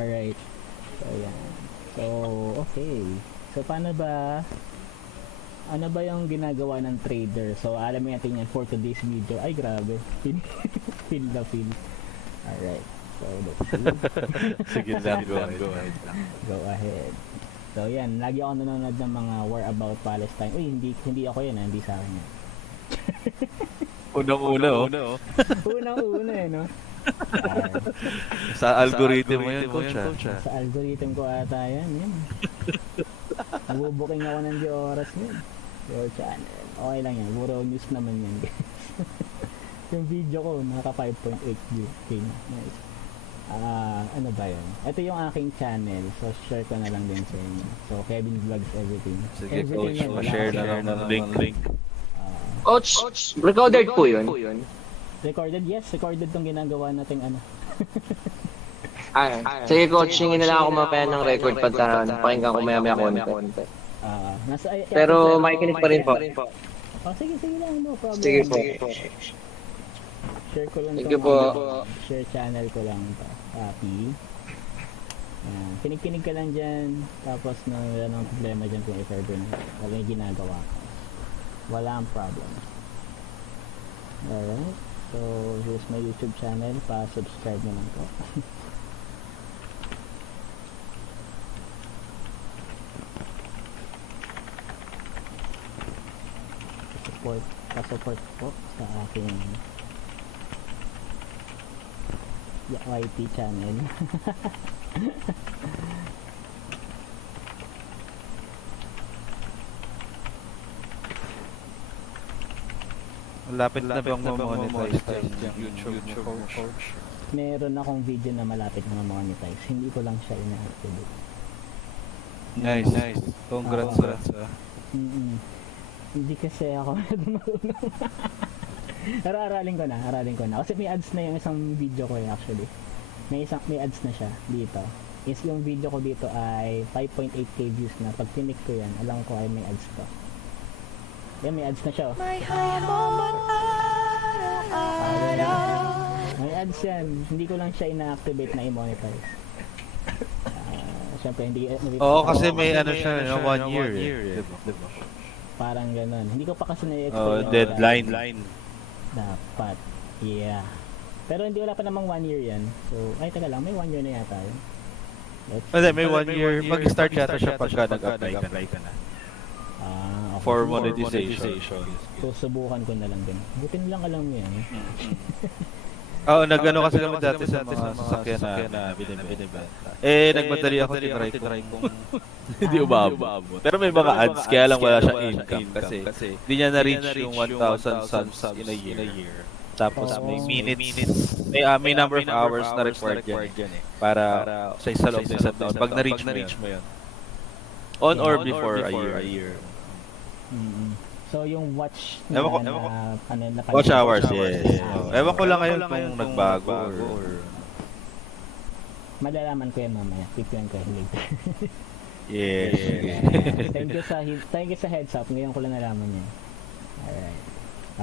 Alright. So, yan. So, okay. So, paano ba, ano ba yung ginagawa ng trader? So, alamin natin yan for today's video. Ay, grabe. Feel na feel. Alright. So, let's see. Sige lang, go ahead. Go ahead. So, yan. Lagi ako nanonood ng mga War About Palestine. Uy, hindi ako yan. Hindi sa akin yan. Unang-una, oh. Unang-una no? Sa algorithm mo yan, coach. Sa algorithm ko ata yan. Nabubuking ako ng di oras yun. Your channel. Okay lang yan. Puro news naman yan, guys. Yung video ko, naka 5.8k na. Nice. Ano ba yun? Ito yung aking channel. So, share ko na lang din sa inyo. So, Kevin Vlogs Everything. Sige, Everything coach. yan, Share na lang ng link. Coach, recorded po yun. Recorded? Yes, recorded tong ginagawa nating ano. Sige coach, hingin na lang ako mamaya ng record pagka pakinggan ko maya konti. Pero makikinig pa rin po. Oh, sige lang, no problem. Sige po. Share ko lang Thank you tong, po. share channel ko lang ito. Copy. Ayan. Kinig ka lang dyan. Tapos na wala nang problema dyan kung i-server na wala yung ginagawa ko. Wala ang problem. Alright. So, here's my YouTube channel. Pa-subscribe naman po. Pa-support po sa aking YT channel. Lapit na bang ma-monetize yung YouTube coach? Meron akong video na malapit na monetize. Hindi ko lang siya ina-activate. Nice. Congrats. Hindi kasi ako marunong. Pero aralin ko na. Kasi may ads na yung isang video ko actually. May ads na siya dito. Is yung video ko dito ay 5.8k views na. Pag tinik ko yan, alam ko ay may ads to. Yan, may ads na siya. May ads yan. Hindi ko lang siya ina-activate na i-monetize. Siyempre, hindi... Oo, kasi may ano siya, 1 year. Diba? Parang ganun. Hindi ko pa kasi na-explain. Deadline. Dapat. Yeah. Pero hindi wala pa namang 1 year yan. So, ay taga lang, may 1 year na yata yun. May 1 year. Mag-start yata siya pagka nag-apply ka na. Okay. For monetization. So, subukan ko na lang din. Buti nilang alam mo yan. Oo, nag-ano kasi kami dati sa mga sasakyan na binibenta. Nagmadali ako, tinry kong hindi umabot. Pero may mga ads, kaya lang wala siyang income. Kasi hindi niya na-reach yung 1,000 subs in a year. Tapos may minutes, may number of hours na required yan para sa isa loob na isang taon. Pag na-reach mo yun. On or before a year. So, yung watch na, watch hours, yes. Ewan ko lang ngayon kung nagbago or... Malalaman ko yan mamaya. Pipyan ko yan later. Yes. Thank you sa heads up. Ngayon ko lang nalaman yan. Alright.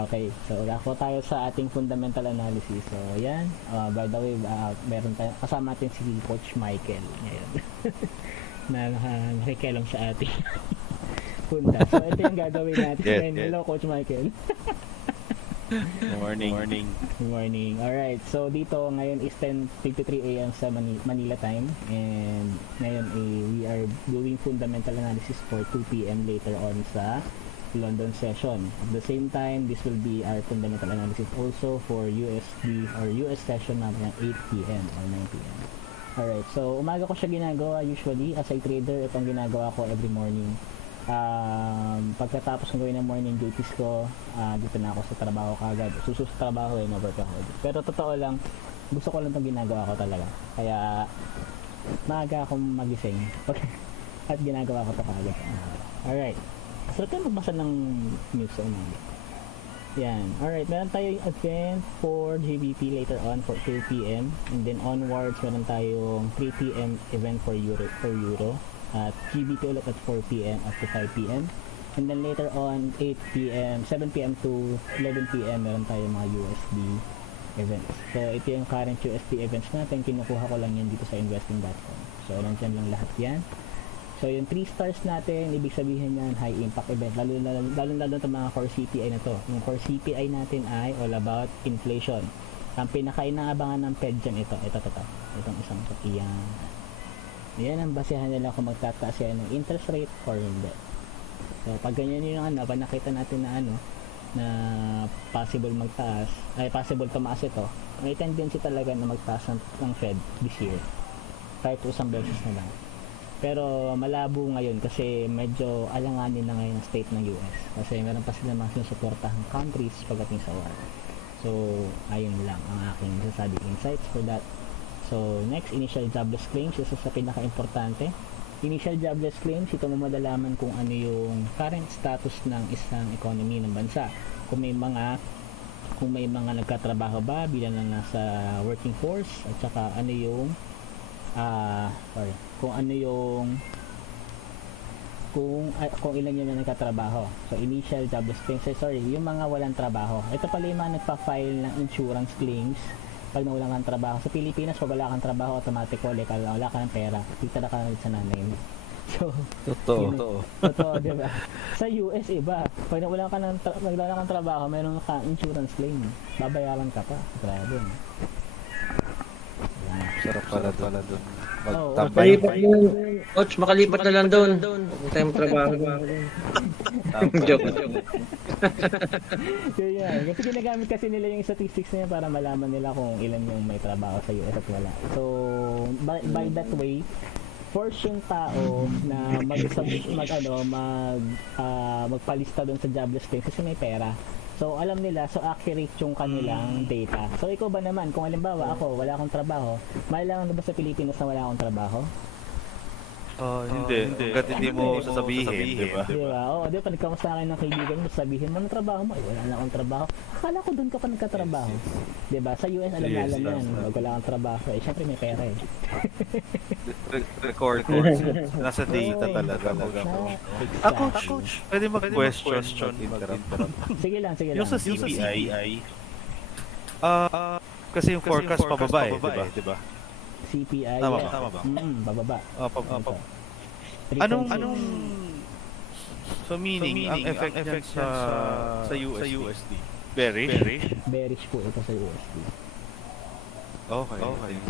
Okay. So, ako tayo sa ating fundamental analysis. So, yan. By the way, meron tayo, kasama natin si Coach Michael. Ngayon. na nakikialam sa ating funda. So, ito yung gagawin natin. Hello, Coach Michael. Morning. Good morning. Alright, so dito ngayon is 10:53 AM sa Manila time, and ngayon we are doing fundamental analysis for 2 PM later on sa London session. At the same time, this will be our fundamental analysis also for USD or US session namin 8 PM or 9 PM. Alright, so umaga ko siya ginagawa usually as a trader. Itong ginagawa ko every morning. Pagkatapos ng gawin ng morning duties ko, dito na ako sa trabaho kagad. Susunod sa trabaho no-work ako. Pero totoo lang, gusto ko lang itong ginagawa ko talaga. Kaya maaga akong magising at ginagawa ko ito kagad. Alright, so ito magbasa ng news sa umaga. Yan, alright, meron tayong event for GBP later on for 2 PM, and then onwards meron tayong 3 PM event for Euro. At GBP ulit at 4 PM up to 5 PM, and then later on 8 PM, 7 PM to 11 PM meron tayo mga USD events. So ito yung current USD events natin, kinukuha ko lang yan dito sa investing.com. So nandyan lang lahat yan. So yung 3 stars natin, ibig sabihin yan high impact event, lalo sa mga core CPI na to. Yung core CPI natin ay all about inflation. Ang pinaka-inaabangan ng Fed dyan, ito, itong isang to, yan ang basehan nila kung magtataas yan ng interest rate or hindi. So pag ganyan yung pag nakita natin na possible magtaas, ay possible tumaas ito, may tendency talaga na magtaas ng Fed this year. Kahit isang beses na lang. Pero malabo ngayon kasi medyo alanganin na ngayon ang state ng US. Kasi meron pa sila mga sinusuportahang countries pagdating sa war. So, ayun lang ang aking nasasabing insights for that. So, next, initial jobless claims. Isa sa pinaka-importante. Initial jobless claims, ito mo madalaman kung ano yung current status ng isang economy ng bansa. Kung may mga nagkatrabaho ba bilang na nasa working force at saka ano yung kung ilan yung nagkatrabaho. So initial jobless claims, yung mga walang trabaho. Ito pala yung mga nagpa-file ng insurance claims pag nawalan kang trabaho. Sa Pilipinas, pag wala kang trabaho, automatic wala ka ng pera, titira ka na sa nanay mo. So, totoo, diba? Sa US, iba. Pag wala kang trabaho, meron kang insurance claim. Babayaran ka pa. Grabe. Sarap pala doon. Makalipat yun. Coach, makalipat na lang doon. Huwag tayong trabaho. Joke. Yan. Kasi ginagamit kasi nila yung statistics na yan para malaman nila kung ilan yung may trabaho sa US at wala. So, by that way, force yung tao na magpalista doon sa jobless claims kasi may pera. So, alam nila, so accurate yung kanilang data. So, ikaw ba naman, kung halimbawa ako, wala akong trabaho, mailangan na ba sa Pilipinas na wala akong trabaho? Hindi. Hanggat hindi mo sasabihin, di ba? Diba? Oo, di ba, nagkamusta kayo ng kaibigan mo, sabihin mo, ng trabaho mo, wala na akong trabaho. Akala ko doon ka pa nagkatrabaho. Diba? Sa US, alam yan. Pag wala kang trabaho, syempre may pera eh. Record. Nasa data talaga. Coach, pwede mag-question. Sige lang. Yung sa CPI, kasi yung forecast pababa di ba? CPI, Tama ba? bababa. Pababa. Anong so meaning ang effect sa USD? Bearish po ito sa USD. Okay.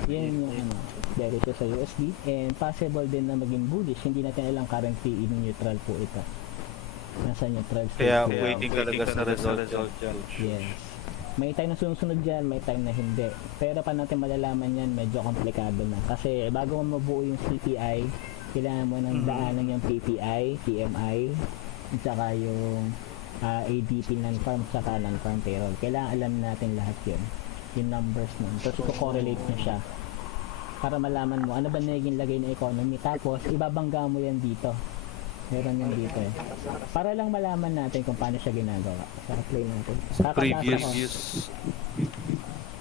Yan yung bearish sa USD, and possible din na maging bullish. Hindi natin alam currently, neutral po ito. Nasa neutral state. Kaya waiting talaga sa result. Yes. May time na sunod dyan, may time na hindi. Pero pa natin malalaman yan, medyo komplikado na. Kasi bago mo mabuo yung CPI, kailangan mo ng daanan yung PPI, PMI, at saka yung ADP non-farm, saka non-farm payroll. Kailangan alam natin lahat yun. Yung numbers nun. Tapos i-correlate mo siya. Para malaman mo ano ba naging lagay ng economy. Tapos ibabangga mo yan dito. Meron yan dito eh. Para lang malaman natin kung paano siya ginagawa. Sa play natin. Previous.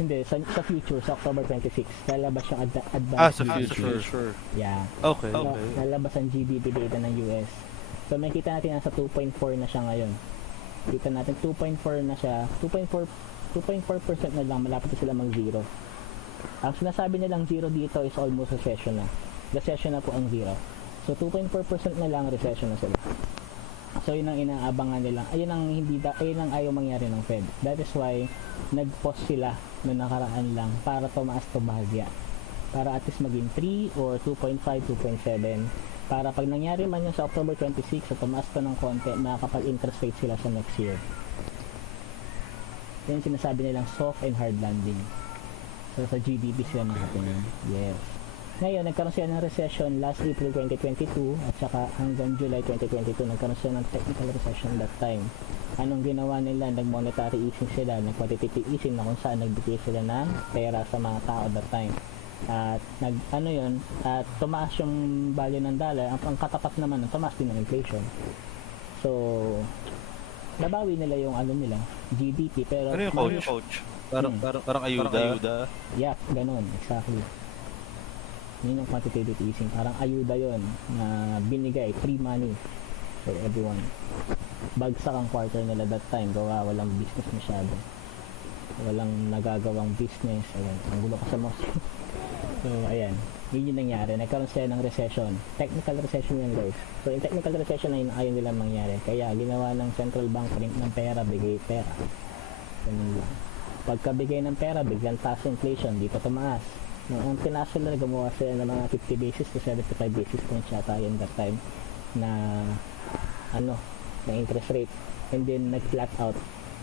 Hindi, sa future, sa October 26, lalabas yung advanced Sa GDP. future. Yeah. Okay. Lalabas ang GDP data ng US. So may kita natin nasa 2.4 na siya ngayon. Kita natin 2.4 na siya. 2.4% na lang, malapit na sila mag-zero. Ang sinasabi nilang zero dito is almost recession na. Recession na po ang zero. So 2.4% na lang recession na sila. So yun ang inaabangan nila. Ayun ang ayaw mangyari ng Fed. That is why nag-pause sila noong nakaraan lang para tumaas to bahagya. Para at least maging 3 or 2.5, 2.7. Para pag nangyari man yun sa October 26 at tumaas to ng konti, makakapag-interest rate sila sa next year. Yan sinasabi nilang soft and hard landing. So sa GDP sila nakatingin. Yes. Ngayon, nagkaroon sila ng recession last April 2022 at saka hanggang July 2022, nagkaroon sila ng technical recession that time. Anong ginawa nila? Nag-monetary easing sila, nag-quantitative easing na kung saan nagbigay sila ng pera sa mga tao that time. At at tumaas yung value ng dollar, ang katapat naman, tumaas din ng inflation. So, nabawi nila yung GDP, pero... Ano yung coach? Parang ayuda? Yeah, ganun, exactly. Yun yung quantitative easing. Parang ayuda yon na binigay, free money for everyone. Bagsak ang quarter nila that time, gawa walang business masyado. walang nagagawang business. Ayan, ang gulo ka sa mouse. So, ayan. Yun yung nangyari. Nagkaroon sila ng recession. Technical recession yan, guys. So, yung technical recession na yun, ayaw nila mangyari. Kaya, ginawa ng central bank print ng pera, bigay pera. Ganun lang. Pagkabigay ng pera, biglang taas inflation, dito tumaas. Ang tinaas nila, gumawa sila ng mga 50 basis to 75 basis points yata yun that time na na interest rate. And then, nag-flat out.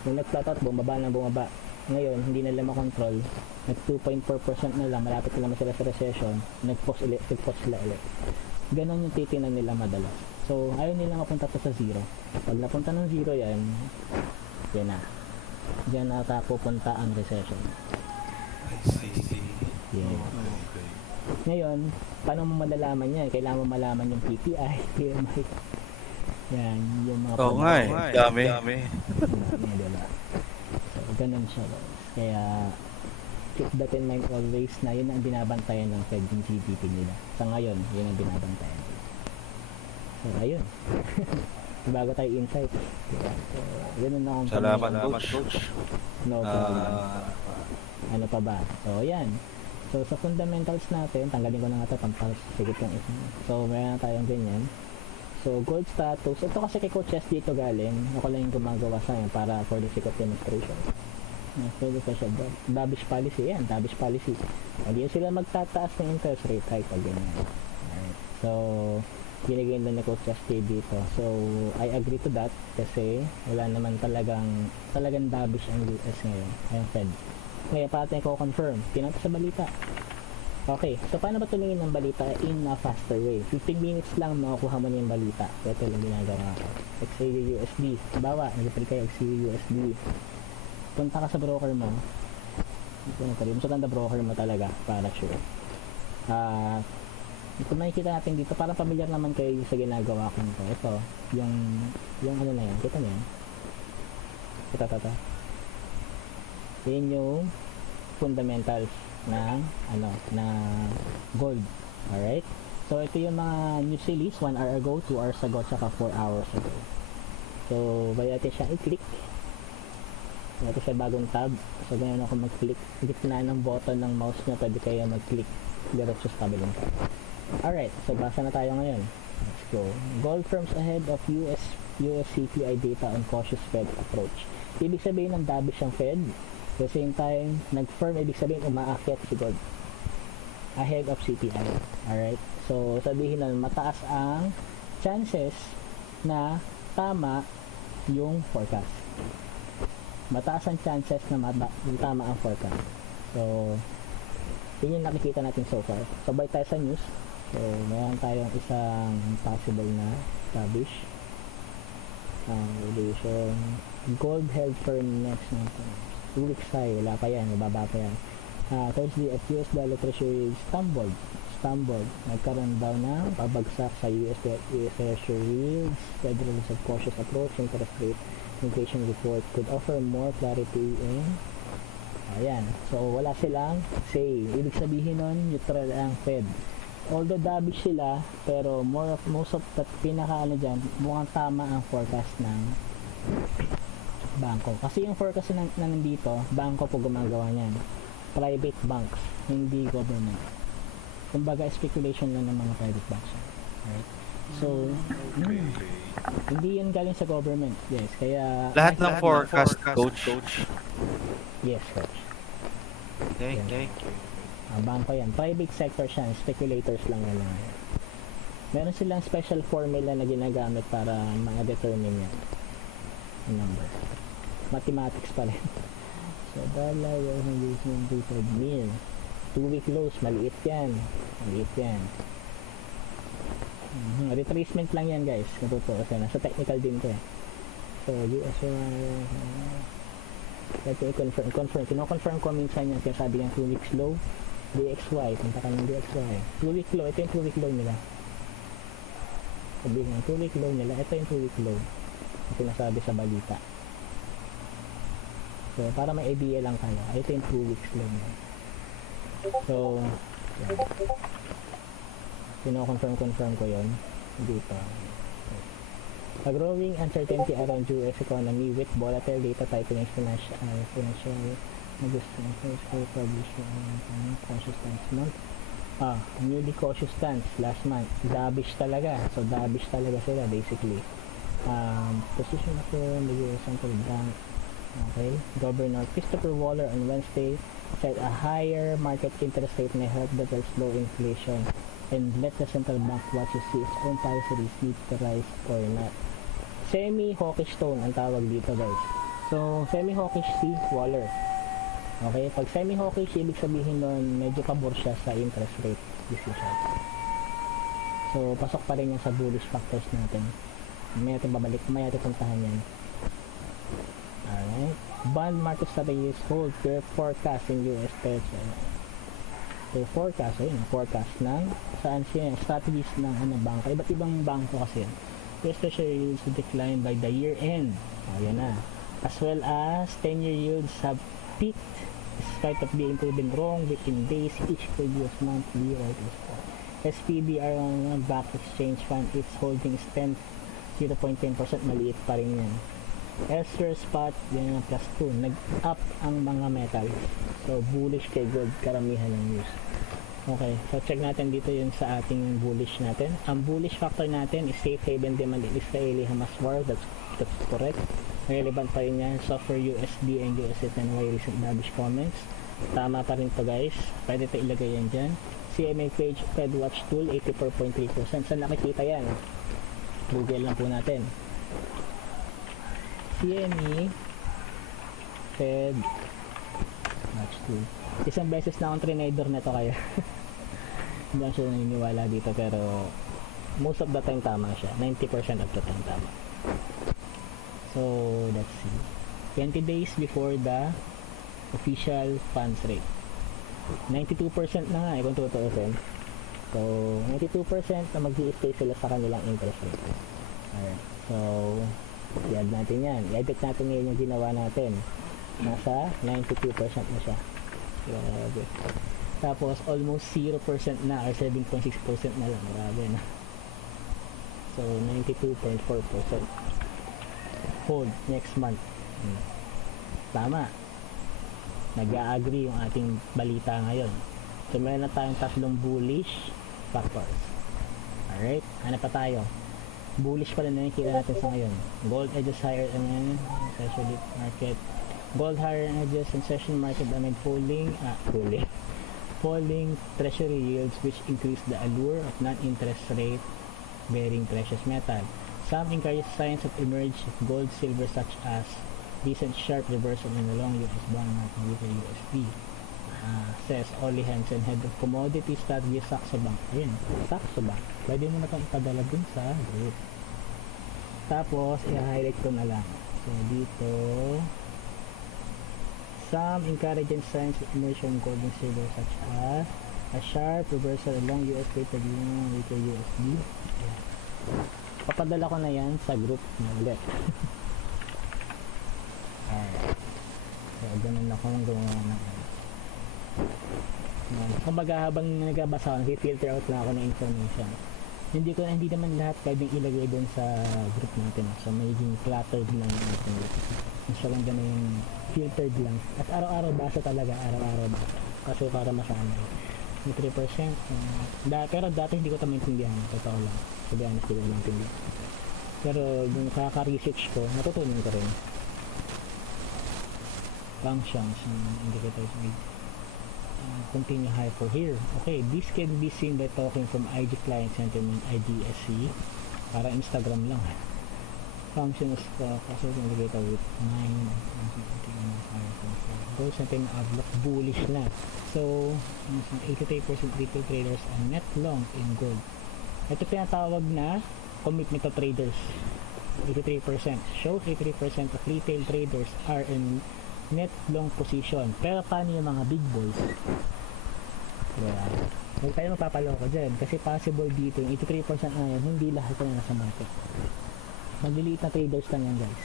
Nung nag-flat out, bumaba na bumaba. Ngayon, hindi nila makontrol. Nag 2.4% na lang, malapit na naman sila sa recession. Nag-pause sila ulit. Ganon yung titinan nila madalas. So, ayaw nila mapunta to sa zero. Pag napunta ng zero yan na. Diyan na pupunta ang recession. I see. Yeah. Okay. Ngayon, paano mo malalaman yan? Kailangan mo malaman yung PPI, PMI. Yan, yung mga Oo nga eh. Dami. Diba? So, ganun siya. Guys. Kaya, keep that in mind always na yun ang binabantayan ng Fed yung GDP nila. Sa ngayon, yun ang binabantayan nila. So, ayun. Bago tayo insight. Diba? So, ganun na akong Salamat, coach. No problem. Ano pa ba? So, yan. So, sa fundamentals natin, tanggalin ko na nga ito, pampasigit yung isa. So, mayroon na tayong ganyan. So, gold status. Ito kasi kay Coach S dito galing. Ako lang yung gumagawa sa akin para for the sake of demonstration. Pwede pa siya. Dovish policy. Yan, dovish policy. Hindi sila magtataas ng interest rate kahit pag ganyan. Alright. So, binigay na ni Coach S dito. So, I agree to that kasi wala naman talagang dovish ang US ngayon. Ang Fed. Ngayon, pati ko confirm. Pinata sa balita. Okay, so paano ba tumingin ng balita in a faster way? 15 minutes lang makukuha mo na yung balita. Ito lang ginagawa ko. XAU USD. Bawa, nag-apply kayo XAU USD. Punta ka sa broker mo. Kalimutan ang broker mo talaga para sure. Ito makikita natin dito. Parang familiar naman kayo sa ginagawa ko nito. Ito, yung ano na yan. Kita niyo yan? Ito. Yan yung fundamentals ng na gold. Alright? So, ito yung mga news release 1 hour ago, 2 hours ago, saka 4 hours ago. So, pwede natin siya i-click. Ito siya bagong tab. So, ganyan ako mag-click. Gitna ng button ng mouse nyo, pwede kayo mag-click diretso sa kabilang tab. Alright, so basa na tayo ngayon. Let's go. Gold firms ahead of US CPI data on cautious Fed approach. Ibig sabihin ng dovish ang Fed. At the same time, nag-firm, ibig sabihin umaakyat si gold ahead of CPI. Alright? So, sabihin na mataas ang chances na tama yung forecast. Mataas ang chances na tama ang forecast. So, yun yung nakikita natin so far. Sabay tayo sa news. So, mayroon tayong isang possible na dovish. Relation. Gold held firm next month. 2 weeks high, wala pa yan, mababa pa yan. Thursday at US dollar treasury stumbled. Nagkaroon daw na pabagsak sa US treasury yields. Federal Reserve cautious approach, interest rate inflation report could offer more clarity in ayan. So, wala silang say. Ibig sabihin nun, neutral ang Fed. Although dovish sila, pero most of the dyan, mukhang tama ang forecast ng bangko. Kasi yung forecast na nandito, bangko po gumagawa niyan. Private banks, hindi government. Kumbaga, speculation lang ng mga private banks. Right? So, hindi yan galing sa government. Yes, kaya... Lahat ng forecast, coach. Yes, coach. Thank you. Bangko yan. Private sector siya. Speculators lang yan. Meron silang special formula na ginagamit para ma-determine yan. Number. Mathematics pa rin. So, dollar, engagement, 2 mil. 2-week lows, maliit yan. Retracement lang yan, guys. Natuto kasi nasa technical din to eh. So, US confirm. Kino-confirm ko minsan yan. Kaya sabi yan 2 weeks low, DXY. Punta ka ng DXY. 2-week low. Ito yung 2-week low nila. Sabi nga, 2-week low nila. Ito yung 2-week low. Ito nasabi sa balita. So, para may idea lang kayo. Ito yung 2 weeks low nila. So, yan. Kino-confirm ko yun. Dito. A growing uncertainty around US economy with volatile data tightening financial Augustine first for publisher cautious stance month. Newly cautious stance last month. Dovish talaga. So dovish talaga sila basically. Position of the US Central Bank. Okay. Governor Christopher Waller on Wednesday said a higher market interest rate may help the slow inflation and let the central bank watch to see its own policy rates need to rise or not. Semi-hawkish tone ang tawag dito guys. So, semi-hawkish si Waller. Okay, pag semi-hawkish, ibig sabihin nun, medyo pabor siya sa interest rate decision. So, pasok pa rin yan sa bullish factors natin. May natin babalik, may natin puntahan yan. Alright. Bond market strategies hold their forecast in US Treasury. So, forecast, ayun, forecast ng saan siya, strategies ng bangko. Iba't ibang bangko kasi yan. US Treasury yields to decline by the year end. Ayan na. As well as 10-year yields have peaked despite of being proven wrong within days each previous monthly writers. SPDR on back exchange fund is holding stand 0.10%, maliit pa rin yan. Elsewhere spot, yan plus 2, nag-up ang mga metal. So bullish kay gold, karamihan ng news. Okay, so check natin dito yun sa ating bullish natin. Ang bullish factor natin is safe haven demand in Israeli-Hamas war. That's correct. Relevant pa rin yan. Software USD and USDNY recent dovish comments. Tama pa rin to guys. Pwede ito ilagay yan dyan. CMA page Fed Watch Tool 84.3%. Saan nakikita yan? Google lang po natin. CME Fed Watch Tool. Isang beses na akong trinador na to kaya hindi ako siya naniniwala dito pero most of the time tama siya. 90% of the time tama. So let's see, 20 days before the official funds rate, 92% na nga kung tutuusin. So 92% na mag-i-stay sila sa kanilang interest rate. Alright, so i-add natin yan, i-edit natin ngayon yung ginawa natin. Nasa 92% na siya. Grabe. Tapos almost 0% na or 7.6% na lang. Grabe na. So 92.4% hold next month. Tama. Nag-a-agree yung ating balita ngayon. So meron na tayong tatlong bullish factors. Alright, ano pa tayo? Bullish pa rin na nakikita natin sa ngayon. Gold edges higher and especially market. Gold higher edges and session market amid falling treasury yields which increase the allure of non-interest rate bearing precious metal. Some encourage signs of emerge of gold, silver such as recent sharp reversal in the long US bond market with the USD. Says Ollie Hansen, head of commodity strategy Saxo Bank. Ayun, Saxo Bank. Pwede mo na itong ipadala dun sa group. Tapos, i-highlight ko na lang. So, dito, some encouraging signs of emerge from gold and silver such as a sharp reversal along US rate of with the USD. Ayan. Papadala ko na yan sa group na ulit. Alright. So, ganun ako ng gumawa ng kumbaga habang nagbabasa ako, nag-filter out na ako ng information. Hindi naman lahat pwedeng ilagay doon sa group natin. So, magiging cluttered lang yung ating group. Mas maganda na yung filtered lang. At araw-araw basa talaga, araw-araw basa. Kasi para masana. May 3%. Pero dati hindi ko ito maintindihan. Totoo lang. Sabi honest, hindi ko maintindihan. Pero yung kaka-research ko, natutunan ko rin. Functions, indicators, continue high for here. Okay, this can be seen by talking from IG client sentiment, IGSC. Para Instagram lang. Functions kasi indicator with 9 gold sentiment outlook bullish na. So 83% retail traders are net long in gold. Ito tinatawag na commitment to traders. 83% shows 83% of retail traders are in net long position. Pero paano yung mga big boys? Yeah. Huwag tayo mapapaloko dyan. Kasi possible dito, yung 83% na yan, hindi lahat na nasa market. Maliliit na traders lang yan guys.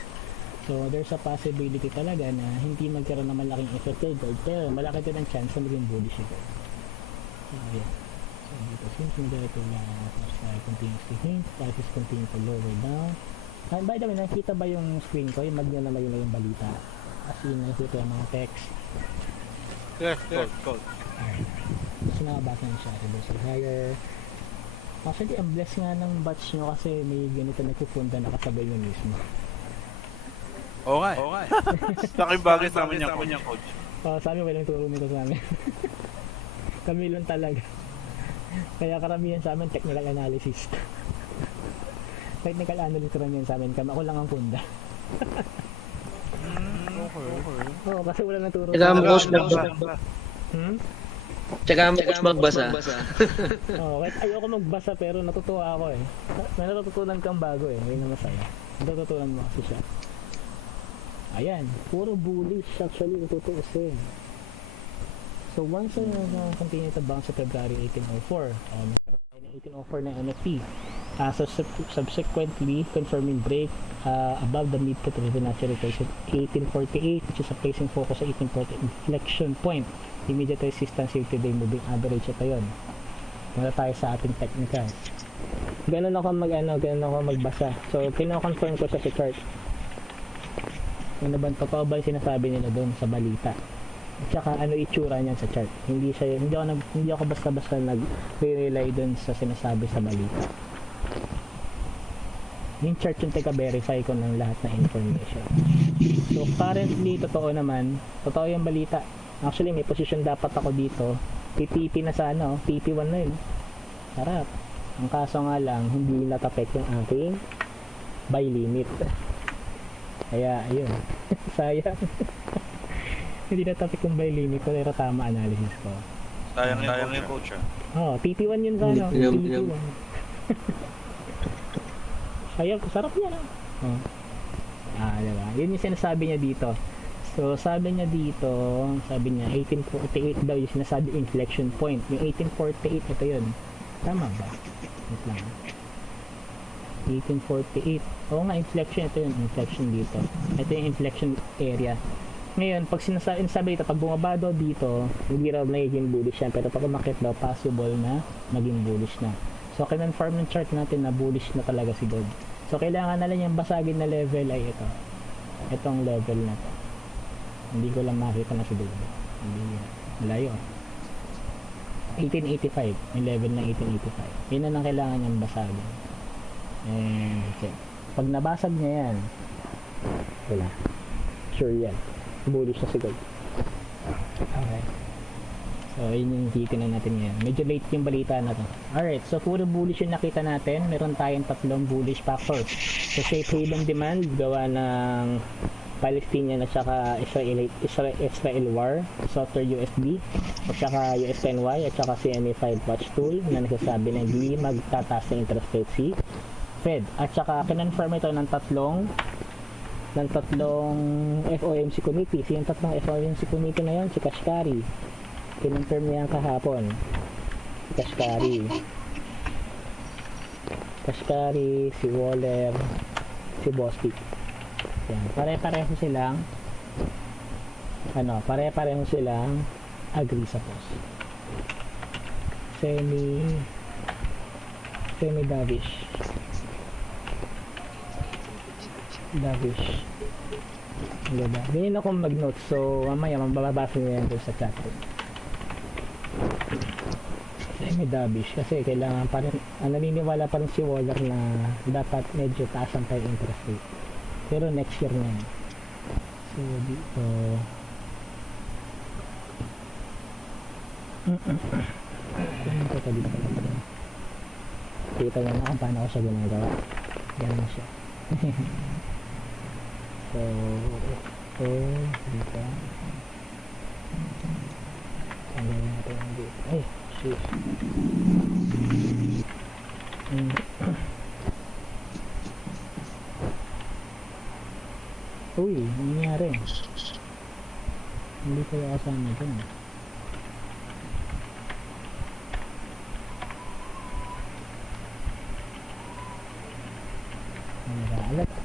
So, there's a possibility talaga na hindi magkaroon ng malaking effect kay gold. Pero malaki din ang chance na maging bullish ito. So, yeah. So, dito since majority na continuously hint, prices continue to lower down. And by the way, nakita ba yung screen ko? Yung mag nyo na yung balita. Kasi nakikita yung mga text. Yes, cold. Kasi nakabasa na siya. Reversal hire. Actually, ang bless nga ng batch nyo kasi may ganito nagpupunda nakasabay yun mismo. Okay. Laking bagay sa amin yung coach. Sa amin, walang turo nito sa amin. Kami lang talaga. Kaya karamihan sa amin, technical analysis. Technical analyst rin yan sa amin. Ako lang ang punda. Oo, kasi wala nang turo. Tsaka mo coach magbasa. Tsaka mo coach magbasa. Oo, kahit ayoko magbasa pero natutuwa ako eh. May natutunan kang bago eh. Yun ang masaya. Natutunan mo kasi siya. Ayan, puro bullish actually natutuusin. So once continue to bounce sa February 1804, 1804 na NFT. So subsequently confirming break above the midpoint of Fibonacci retracement 1848, which is a placing focus sa 1840 inflection point. Immediate resistance yung today moving average. Ito yun. Muna tayo sa ating technical. Ganun ako magbasa. So kino-confirm ko sa chart. Ano ba, totoo ba yung sinasabi nila doon sa balita? At saka ano itsura niyan sa chart. Hindi ako basta-basta nag-rely doon sa sinasabi sa balita. Yung chart yung verify ko ng lahat ng information. So currently, totoo yung balita. Actually, may position dapat ako dito. PTP na sa PP1 na yun. Sarap. Ang kaso nga lang, hindi natapek yung aking buy limit. Kaya, ayun. Sayang. Hindi natapik yung buy limit ko, pero tama analysis ko. Sayang yung coach PP1 yun sa PP1. Sarap yan diba? Yun yung sinasabi niya dito. So, sabi niya 1848 daw yung sinasabi inflection point. Yung 1848, ito yun. Tama ba? Wait lang. 1848. Oo nga, inflection. Ito yung inflection dito. Ito yung inflection area. Ngayon, pag sinasabi dito, pag bumaba daw dito, hindi raw nagiging bullish yan. Pero pag umakit daw, possible na maging bullish na. So, kinonfirm ng chart natin na bullish na talaga si gold. So, kailangan na lang yung basagin na level ay ito. Itong level na to. Hindi ko lang makita na si gold. Hindi malayo. 1885. Yung level ng 1885. Yun na lang kailangan niyang basagin. And okay. Pag nabasag niya yan, wala. Sure yan. Bullish na si gold. Okay. So, yun yung titignan natin ngayon. Medyo late yung balita na to. Alright, so puro bullish yung nakita natin. Meron tayong tatlong bullish factors. So, safe haven demand, gawa ng Palestinian at saka Israel war, softer USD, at saka US10Y, at saka CME 5 watch tool na nagsasabi na hindi magtataas ng interest rate si Fed. At saka kinonfirm ito ng tatlong FOMC committee. Yung tatlong FOMC committee na yun, si Kashkari. Kinonfirm niya kahapon. Kashkari, si Waller, si Bostic. Yan. Pare-pareho silang agree sa post. Semi dovish. Diba? Ganyan akong mag-note. So, mamaya mababasa nyo yan doon sa chat room. Semi-dovish. Kasi kailangan pa rin, naniniwala pa rin si Waller na dapat medyo taas ang tayo interest rate. Pero next year na yan. So, dito. Ito dito. Kita mo na kung paano ko siya ginagawa. Ganun siya. So, dito. Tanggalin natin yung dito. Ay, shit. Uy, nangyari. Hindi ko yung kasama dyan.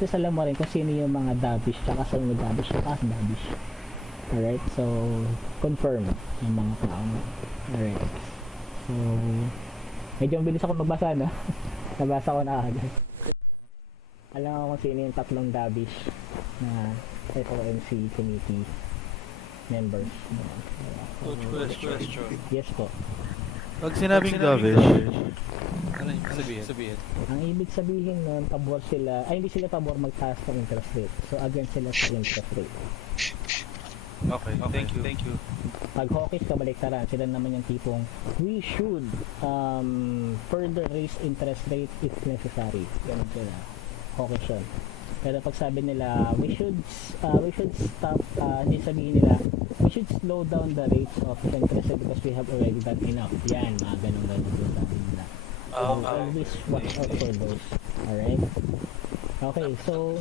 Alam mo rin kung sino yung mga dovish tsaka sa mga dovish at dovish. Alright, so confirm yung mga tao. Alright. So medyo mabilis ako magbasa, no? Nabasa ko na agad. Alam ko kung sino yung tatlong dovish na FOMC committee members. Yes po. Pag sinabing dovish, Ano yung sabihin? Ang ibig sabihin nun, pabor sila, ay hindi sila pabor magtaas ng interest rate. So against sila sa interest rate. Okay, thank you. Pag hawkish kabaliktaran, sila naman yung tipong we should further raise interest rate if necessary. Ganun sila. Hawkish yun. Pero pag sabi nila we should stop, hindi sabihin nila we should slow down the rates of interest rate because we have already done enough. Yan, mga ganun yung sabi nila. So always watch out for those. Alright? Okay, so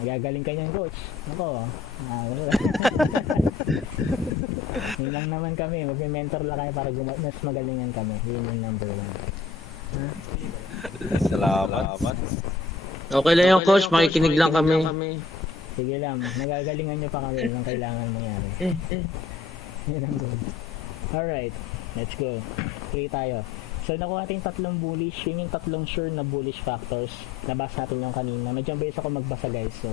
gagaling ka niyan, coach. Ako, yun lang naman kami. Magme-mentor lang kayo para mas magalingan kami. Yun yung number 1. salamat. Okay lang yung coach, makikinig lang kami. Sige lang, nagagalingan nyo pa kami ng kailangan mangyari. Yun ang goal. Alright, let's go. Play tayo. So nakuha natin tatlong bullish, yun yung tatlong sure na bullish factors. Nabasa natin yung kanina. Medyo bilis ako magbasa guys, so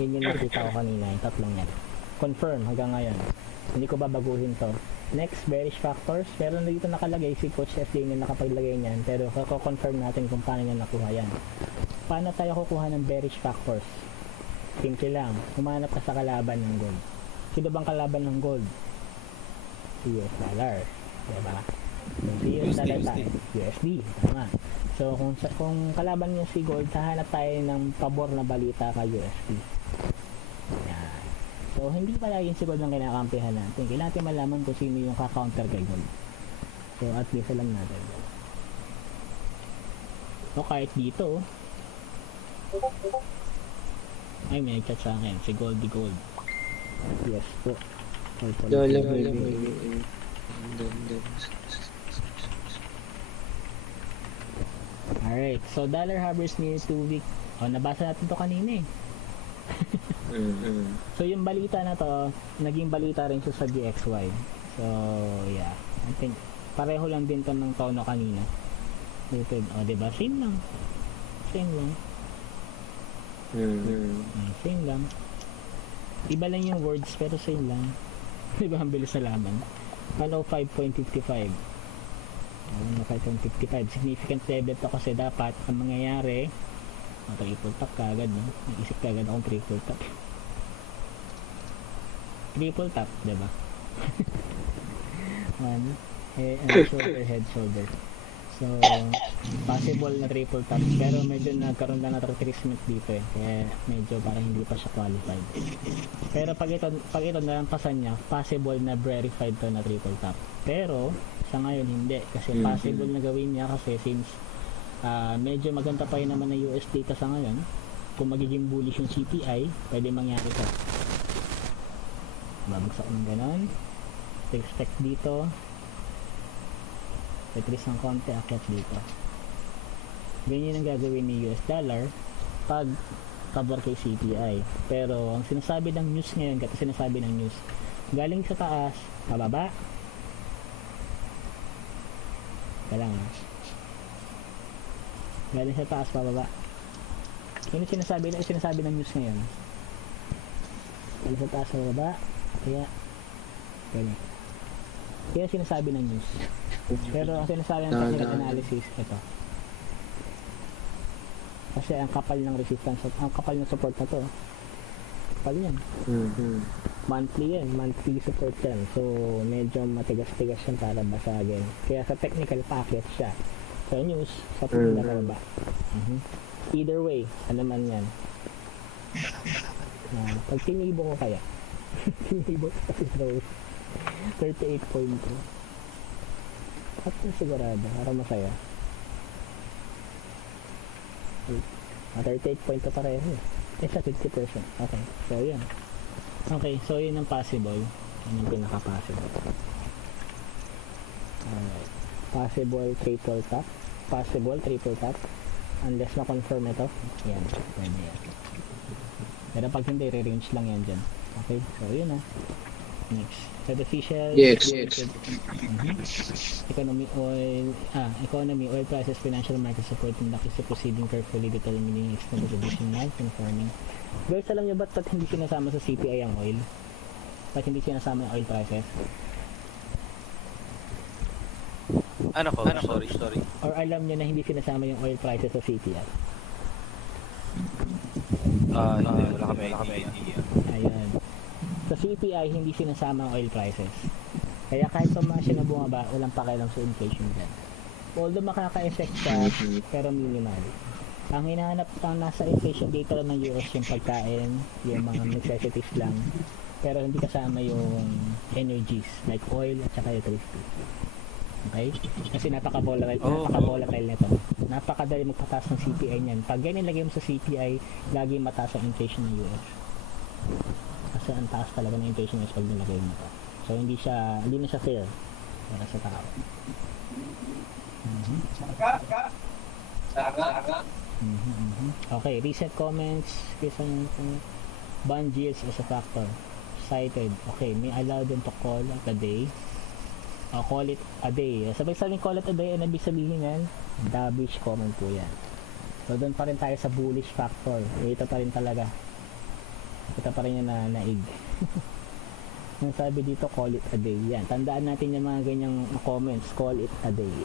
yun yung nakita ko kanina, yung tatlong yan. Confirm hanggang ngayon. Hindi ko babaguhin to. Next, bearish factors. Pero dito nakalagay, si Coach FD yung nakapaglagay niyan. Pero confirm natin kung paano niya nakuha yan. Paano tayo kukuha ng bearish factors? Simple lang. Humanap ka sa kalaban ng gold. Sino bang kalaban ng gold? US dollar. Diba? Si US dollar tayo. USD. Tama. So, kung kalaban niya si gold, hahanap tayo ng pabor na balita kay USD. Yan. So, hindi pala yung si gold ang kinakampihan natin. Kailangan natin malaman kung sino yung ka-counter kay gold. So, at least alam natin. O, kahit dito, ay, may nag-chat sa akin. Si Goldie Gold. Yes po. Alright, so dollar hovers near 2 week. O, nabasa natin to kanina eh. So yung balita na to, naging balita rin siya sa DXY. So yeah, I think pareho lang din to ng tono kanina. Rated, o diba? Same lang. Same lang. Same lang. Iba lang yung words pero same lang. Diba ang bilis na laman? 105.55. 105.55. Significant level to kasi dapat ang mangyayari triple top kagad, no? Naisip kagad akong triple top. Triple top, diba? One, shoulder, head, shoulder. So, possible na triple top. Pero medyo nagkaroon na retracement dito eh. Kaya medyo parang hindi pa siya qualified. Pero pag ito nalampasan niya, possible na verified to na triple top. Pero, sa ngayon hindi. Kasi possible na gawin niya kasi since medyo maganda pa yun naman na US data sa ngayon. Kung magiging bullish yung CPI, pwede mangyari to. Babagsak ng ganon. Expect dito. Retreat ng konti, akyat dito. Ganyan ang gagawin ni US dollar pag cover kay CPI. Pero ang sinasabi ng news ngayon, kasi sinasabi ng news, galing sa taas, pababa. Kailangan. Galing sa taas, pababa. Yun yung sinasabi ng news ngayon. Galing sa taas, pababa. Kaya, ganyan. Kaya sinasabi ng news. Pero ang sinasabi ng technical analysis, ito. Kasi ang kapal ng resistance, ang kapal ng support na to. Kapal yan. Monthly yan, monthly support yan. So, medyo matigas-tigas yan para basagin. Kaya sa technical packet siya. Sa news, sa tingin na baba. Either way, ano man yan. Pag tinibo ko kaya, tinibo ko kasi throws 38.2. At sigurado, para masaya. 38.2 pareho eh. Sa 50%. Okay, so yun. Okay, so yun ang possible. Yun ang pinaka-possible. Alright. Possible triple top. Possible triple top. Unless na-confirm ito. Yan, pwede yan. Pero pag hindi, re-range lang yan dyan. Okay, so yun Next. Beneficial. Yes. Economy, oil prices, financial market support, and is proceeding carefully determining its contribution non-conforming. Guys, alam niyo ba't hindi sinasama sa CPI ang oil? Ba't hindi sinasama yung oil prices? Ano ko? Sorry. Or alam niyo na hindi sinasama yung oil prices sa CPI? Hindi, wala kami idea. Ayan. Sa CPI, hindi sinasama ang oil prices. Kaya kahit tumaas siya na bumaba, walang pakialam sa inflation dyan. Although makaka-effect siya, pero minimal. Ang hinahanap ang nasa inflation data lang ng US yung pagkain, yung mga necessities lang. Pero hindi kasama yung energies, like oil at saka electricity. Okay? Kasi napaka-volatile nito. Napakadali magpataas ng CPI niyan. Pag ganyan lagay mo sa CPI, lagi mataas ang inflation ng US. Kasi ang taas talaga ng inflation is pag nilagay mo ito. So hindi na siya fair para sa tao. Okay, recent comments bond yields as a factor cited. Okay, may allow them to call it a day. Call it a day. Sabay-sabing call it a day, ano ibig sabihin yan? Dovish comment po yan. So doon pa rin tayo sa bullish factor. Ito pa rin talaga. Ito pa rin yung naig. Yung sabi dito, call it a day. Yan. Tandaan natin yung mga ganyang comments. Call it a day.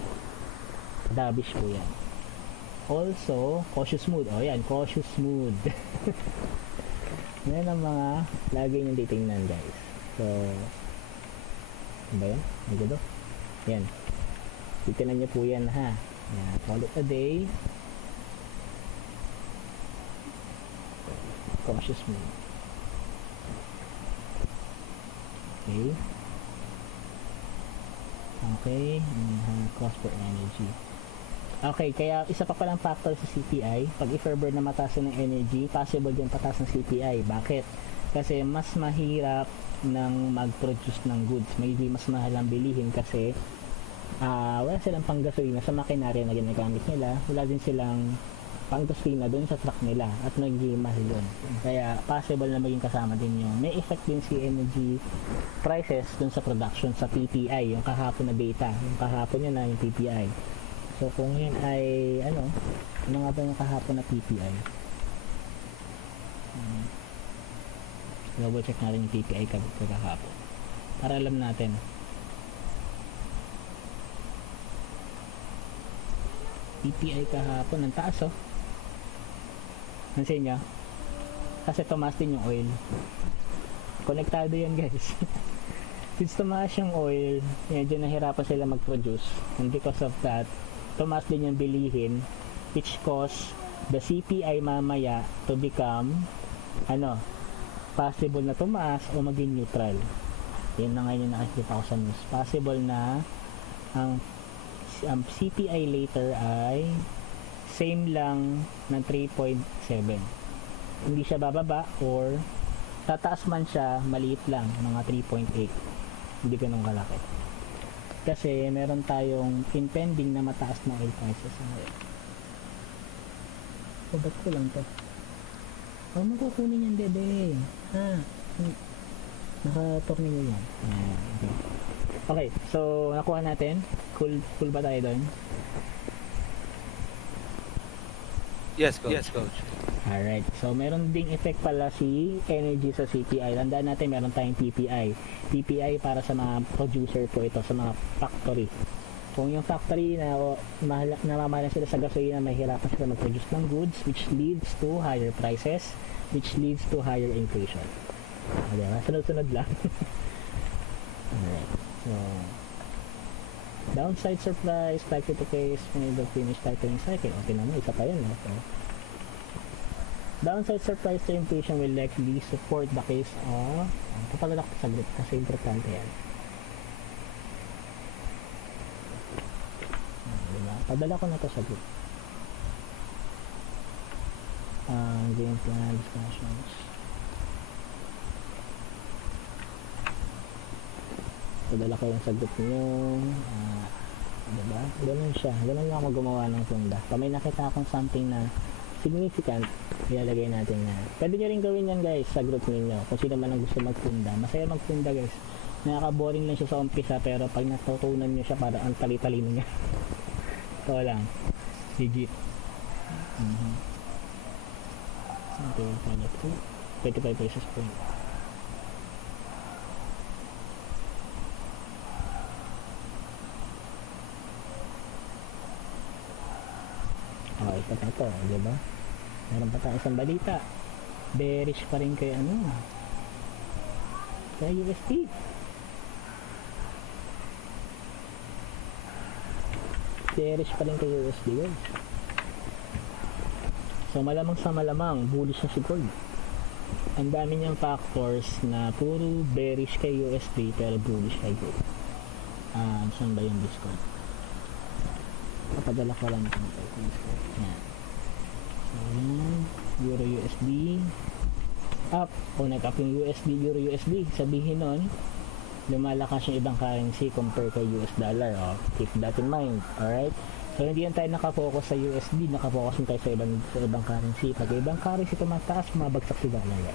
Dovish po yan. Also, cautious mood. O yan, cautious mood. Yan ang mga lagi nyo titingnan, guys. So, ano ba yan? Ano gusto? Yan. Titingnan nyo po yan, ha. Yan. Call it a day. Cautious mood. Okay. Okay. Cost per energy. Okay, kaya isa pa palang factor sa CPI, pag i-fervor na mataas ng energy, possible din pataas ng CPI. Bakit? Kasi mas mahirap ng mag-produce ng goods. Maybe mas mahal ang bilihin kasi wala silang panggasolina sa makinarya na ginagamit nila. Wala din silang panggasolina doon sa truck nila at naging mahal yun. Kaya possible na maging kasama din yun. May effect din si energy prices doon sa production sa PPI, yung kahapon na data. Yung kahapon yun na yung PPI. So kung yun ay ano nga ba yung kahapon na PPI? Double check natin yung PPI kahapon para alam natin. PPI kahapon ang taas oh. Nansin nyo? Kasi tumaas din yung oil. Konektado yan guys. Since tumaas yung oil, medyo nahirapan sila mag-produce. And because of that, tumaas din yung bilihin, which cause the CPI mamaya to become possible na tumaas o maging neutral. Yan na ngayon yung nakikita ko sa news. Possible na ang CPI later ay same lang ng 3.7. Hindi siya bababa or tataas man siya, maliit lang, mga 3.8. Hindi ganun kalaki. Kasi meron tayong impending na mataas na oil prices ngayon. O, ba't ko lang to? O, makukunin yan, bebe. Naka-tornilyo yan. Okay, so nakuha natin. Cool ba tayo doon? Yes, coach. Alright, so meron ding effect pala si energy sa CPI. Tandaan natin meron tayong PPI. PPI para sa mga producer po ito, sa mga factory. Kung yung factory na namamahalan sila sa gasolina, mahirapan sila mag-produce ng goods, which leads to higher prices, which leads to higher inflation. Diba? Sunod-sunod lang. Alright, so downside surprise, likely to case when the finish tightening cycle. O, tinan mo, isa pa yan. So, downside surprise to inflation will likely support the case of papadala ko sa group kasi importante yan. Diba? Padala ko na to sa group. Game plan discussions. Padala ko yung sa group nyo. Diba? Ganun siya. Ganun lang ako gumawa ng funda. Pag may nakita akong something na significant, ilalagay natin na. Pwede nyo rin gawin yan guys sa group ninyo. Kung sino man ang gusto magfunda. Masaya magfunda guys. Nakaka-boring lang siya sa umpisa, pero pag natutunan niyo siya, parang ang tali-talino niya. Ito lang. Legit. Okay, final 25 pesos point. Oh, ito pa to, di ba? Meron pa tayo isang balita. Bearish pa rin kay ano? Kay USD. Bearish pa rin kay USD, guys. So malamang sa malamang, bullish na si gold. Ang dami niyang factors na puro bearish kay USD pero bullish kay gold. Saan ba yung Discord? Papadala ko lang ito sa Discord. Yan. So yan, Euro USD up. Kung nag-up yung USD, Euro USD, sabihin nun, lumalakas yung ibang currency compare kay US dollar. Oh. Keep that in mind. Alright? So hindi yan tayo nakafocus sa USD, nakafocus tayo sa ibang currency. Pag ibang currency tumataas, mabagsak si dollar.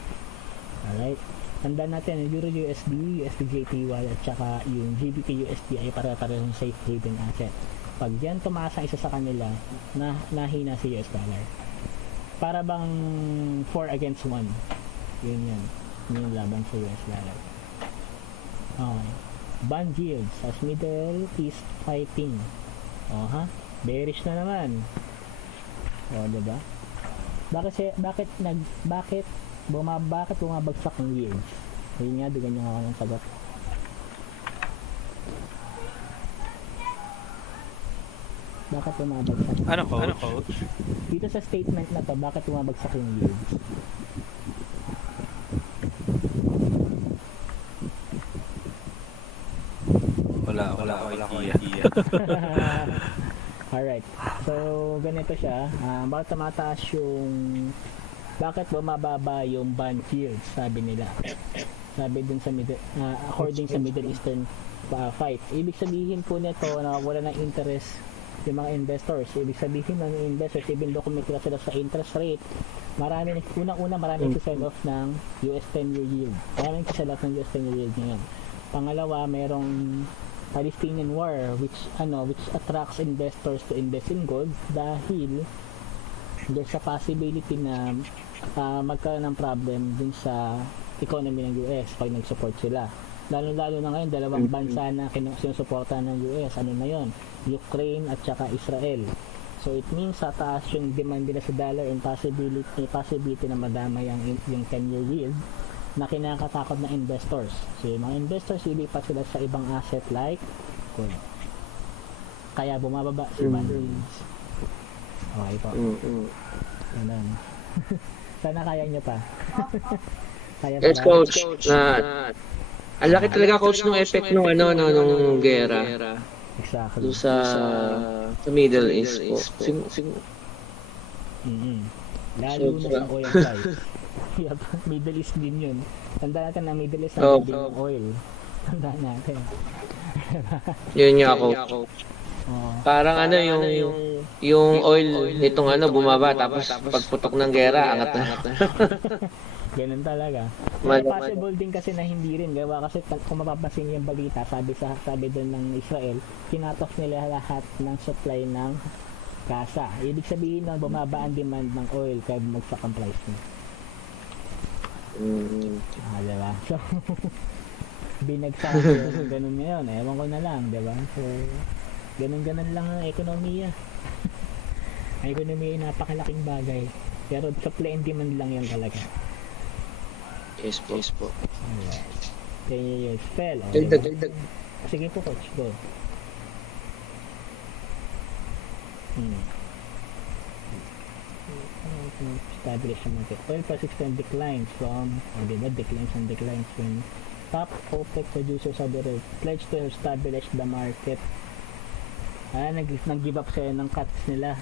Alright? Tandaan natin, yung Euro USD, USD JPY at saka yung GBP USD ay para-parehong safe haven asset. Pag yan tumaas ang isa sa kanila, nahina si US dollar. Para bang 4 against 1. Yun yan. Yun yung laban sa US dollar. Okay. Bond yields as Middle East fighting. Ha? Bearish na naman. Diba? Bakit bumabagsak ang yields? Ayun nga, bigyan nyo ako ng sagot. Bakit bumabagsak? Ano coach? Dito sa statement na to, bakit bumabagsak yung yields? Wala ko idea. Alright. So, ganito siya. Bakit bumababa yung bond yields, sabi nila. Sabi dun sa according sa Middle Eastern fight. Ibig sabihin po nito na wala ng interest yung mga investors. Ibig sabihin ng investors, even though kumikita sila sa interest rate, marami sell off ng US 10-year yield. Maraming sell off ng US 10-year yield ngayon. Pangalawa, merong Palestinian war which attracts investors to invest in gold dahil there's a possibility na magkaroon ng problem dun sa economy ng US pag nag-support sila. Lalo na ngayon, dalawang bansa na sinusuportahan ng US. Ano na yon? Ukraine at saka Israel. So it means sa taas yung demand nila sa dollar and possibility na madamay yung 10-year yield na kinakatakot ng investors. So yung mga investors, ilipat sila sa ibang asset like gold. Kaya bumababa si bond yields. Okay po. Ganun. Sana kaya nyo pa. Kaya pa. Yes, coach. Ang laki talaga, coach, ng effect nung gera. Exactly. Sa Middle East po. Lalo na sa oil price. Yep, Middle East din yun. Tandaan natin na Middle East na din yung oil. Tandaan natin. Yun nga ako. Parang yung oil nitong bumaba tapos pagputok ng gera angat na. Ganun talaga. Possible din kasi na hindi rin gawa kasi kung mapapansin yung balita, sabi doon ng Israel, kinatok nila lahat ng supply ng kasa. Ibig sabihin na bumaba ang demand ng oil kaya bumagsak ang price niya. Diba? So, binagsak yun, ganun ngayon. Ewan ko na lang, diba? So, ganun lang ang ekonomiya. Ang ekonomiya ay napakalaking bagay. Pero supply and demand lang yan talaga. Yes po. Alright. Yes, fell. Dagdag. Sige po, coach. Go. Establish the market. Oil price extend declines when top OPEC producers of the rate pledge to stabilize the market. Nag-give up sila ng cuts nila.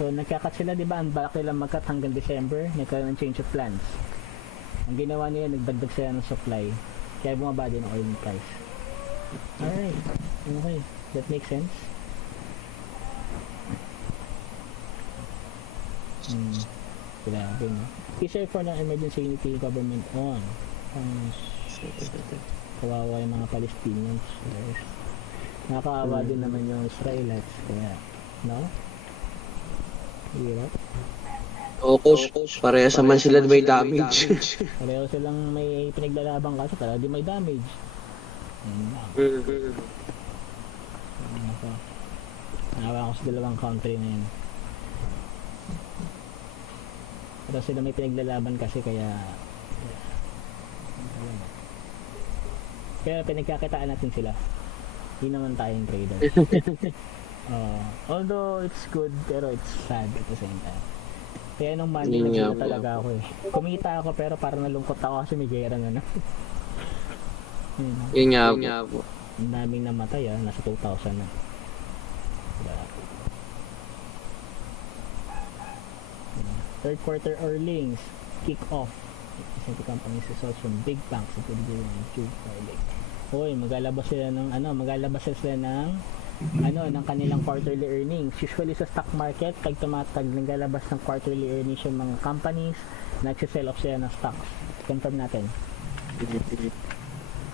So, nagka-cut sila, di ba? Ang balak nila mag-cut hanggang December. Nagkaroon ng change of plans. Ang ginawa nila, nagdagdag sila ng supply. Kaya bumaba din ang oil price. Alright. Okay. That makes sense. Grabe, no? Isa for ng emergency unity government on. kawawa yung mga Palestinians. Nakakaawa din naman yung Israelites. Kaya, no? Hirap. Oo, coach. Parehas naman sila may damage. Pareho silang may pinaglalabang kaso, pero di may damage. Ayun lang. Ako. Naawa ko sa dalawang country na yun. Pero sila may pinaglalaban kasi kaya... Kaya pinagkakitaan natin sila. Hindi naman tayong trader. Although it's good, pero it's sad at the same time. Kaya nung money Yun nga na po. talaga ako eh. Kumita ako pero parang nalungkot ako kasi may gera na. Yun nga po. Ang daming namatay nasa 2,000 na. Diba? Third quarter earnings, kick off. S&P companies results from big banks including June Friday. Hoy, maglalabas sila ng ng kanilang quarterly earnings. Usually sa stock market, pag naglalabas ng quarterly earnings yung mga companies, nagsisell off sila ng stocks. Confirm natin.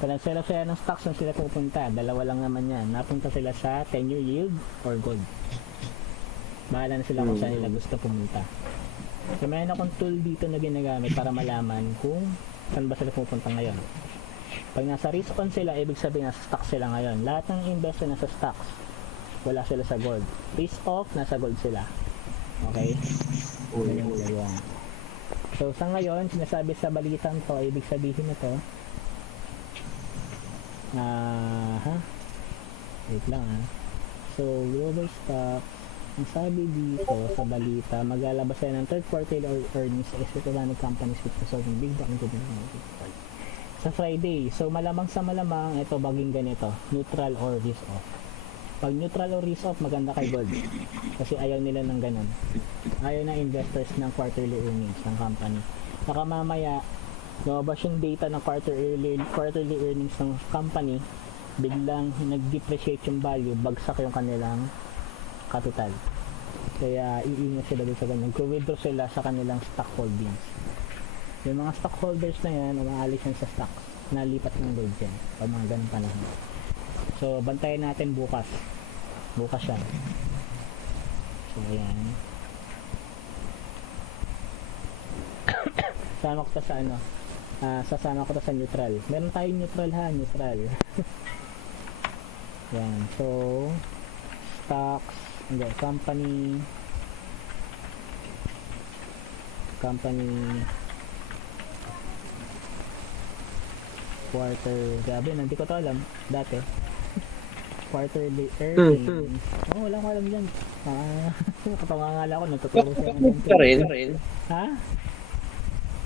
Kung nag-sell off sila ng stocks, saan sila pupunta? Dalawa lang naman yan. Napunta sila sa 10-year yield or gold. Bahala na sila kung saan nila gusto pumunta. So mayroon akong tool dito na ginagamit para malaman kung saan ba sila pupunta ngayon. Pag nasa risk on sila, ibig sabihin nasa stocks sila ngayon. Lahat ng investor nasa stocks, wala sila sa gold. Risk off, nasa gold sila. Okay? Ganyan yun. So sa ngayon, sinasabi sa balitan to, ibig sabihin na to, wait lang So global stock, ang sabi dito sa balita, maglalabas sila ng third quarter earnings sa economic companies which result in big bank sa Friday. So malamang sa malamang, ito baging ganito, neutral or risk off. Pag neutral or risk off, maganda kay gold. Kasi ayaw nila ng ganun. Ayaw ng investors ng quarterly earnings ng company. Saka mamaya, lumabas yung data ng quarterly earnings ng company, biglang nag-depreciate yung value, bagsak yung kanilang capital. Kaya iingat sila doon sa ganyan. Withdraw sila sa kanilang stock holdings. Yung mga stockholders na yan, umaalis yan sa stocks. Nalipat ng gold yan. Pag mga ganun panahon. So, bantayan natin bukas. Bukas yan. So, ayan. Sama ko sa sasama ko sa neutral. Meron tayong neutral neutral. Yan. So, stocks, company quarter, grabe, hindi ko to alam dati. Quarterly earnings. Wala ko alam yan. Kapangangala ko, natuturo siya Pa rin. Ha?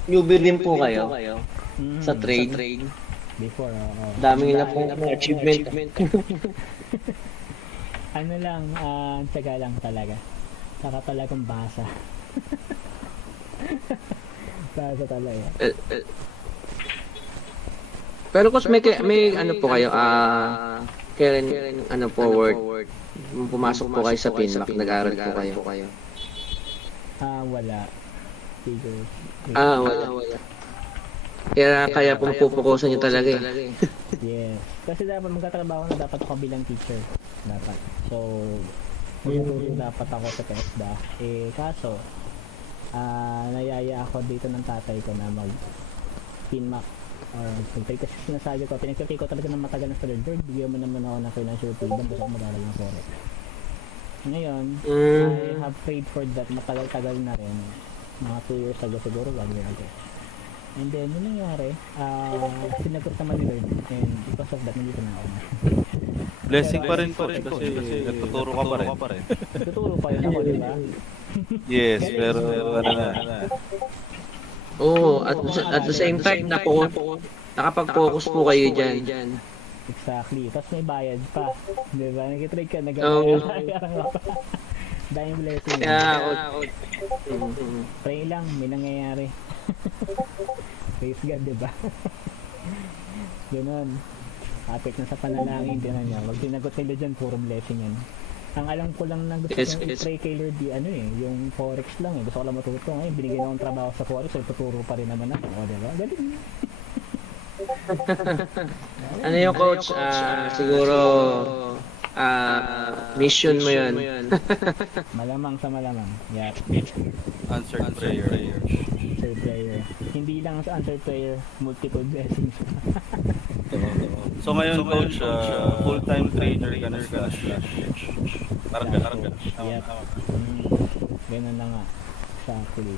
Newbie din po kayo sa Sa trade. before, Dami na po achievement. Ano lang, tsaga lang talaga. Saka talagang basa. Basa talaga. Pero coach, may ano po kayo, kailan ano forward, pumasok po kayo sa Pinmac, nag-aaral po kayo. Wala. Figures. Wala. Kaya pupukusan nyo talaga eh. Yes. Kasi dapat magkatrabaho na dapat ako bilang teacher. Dapat. So, magtuturo dapat ako sa TESDA. Kaso, nayaya ako dito ng tatay ko na mag-Pinmac. Kasi sinasabi ko, pinagkakay ko talaga ng matagal na sa Lord, bigyan mo naman ako ng financial freedom kasi ako mag-aaral ng forex. Ngayon, I have prayed for that, matagal-tagal na rin. Mga 2 years ago siguro, 1 year ago. And then, yun nangyari, sinagot naman ni Lord, and because of that, nandito na ako. Blessing pa rin po kasi nagtuturo ka pa rin. Tuturo pa yun ako, di ba? Yes, pero ano na. Oo, at the same time, nakapag-focus po kayo dyan. Exactly. Tapos may bayad pa. Di ba? Nag-trade ka, Oo. nag-bayad. Dahil blessing. Pray lang, may nangyayari. Praise God, di ba? Ganun. Kapit na sa panalangin, gano'n niya. Wag sinagot nila dyan, puro blessing yan. Ang alam ko lang na gusto kong i-pray kay Lord, yung forex lang Gusto ko lang matuto. Ngayon, binigyan akong trabaho sa forex, so tuturo pa rin naman ako. O, diba? Galing. Ano yung coach? Siguro, mission mo yun. Malamang sa malamang. Yeah. Answered prayer. Answer prayer. Hindi lang sa answer prayer, multiple blessings. So ngayon, coach, full-time trainer ka na slash. Parang gano'n. Yep. Ganun na nga. Exactly.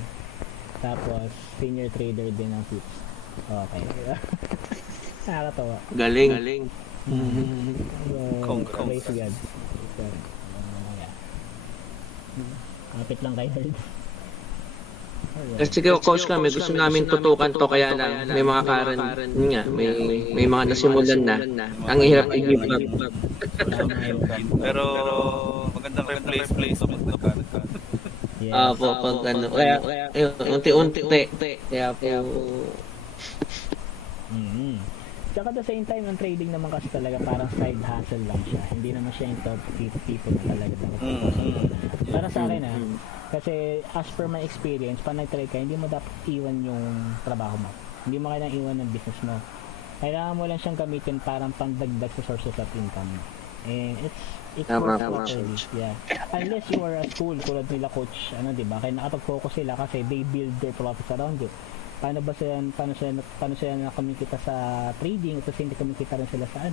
Tapos, senior trader din ng tips. Okay. Nakakatawa. Galing. So, Congrats. praise God. So, yeah. Kapit lang kay Lord. Kasi coach kami, gusto namin tutukan to kaya lang may mga karan yun nga, may mga nasimulan na. Ang hirap i-give up. Pero magandang replace mo ito. Yes. Po, pag ano. Kaya, ayun, unti-unti. Kaya po, Mm-hmm. Tsaka at the same time, ang trading naman kasi talaga parang side hustle lang siya. Hindi naman siya yung top people na talaga dapat. Para sa akin kasi as per my experience, pag nag-trade ka, hindi mo dapat iwan yung trabaho mo. Hindi mo kailangan iwan ng business mo. Kailangan mo lang siyang gamitin parang pandagdag sa sources of income. And it's Tama, worth it. Yeah. Unless you are a school, tulad nila coach, di ba? Kaya nakapag-focus sila kasi they build their profits around it. Paano sila kumikita sa trading at hindi kumikita rin sila sa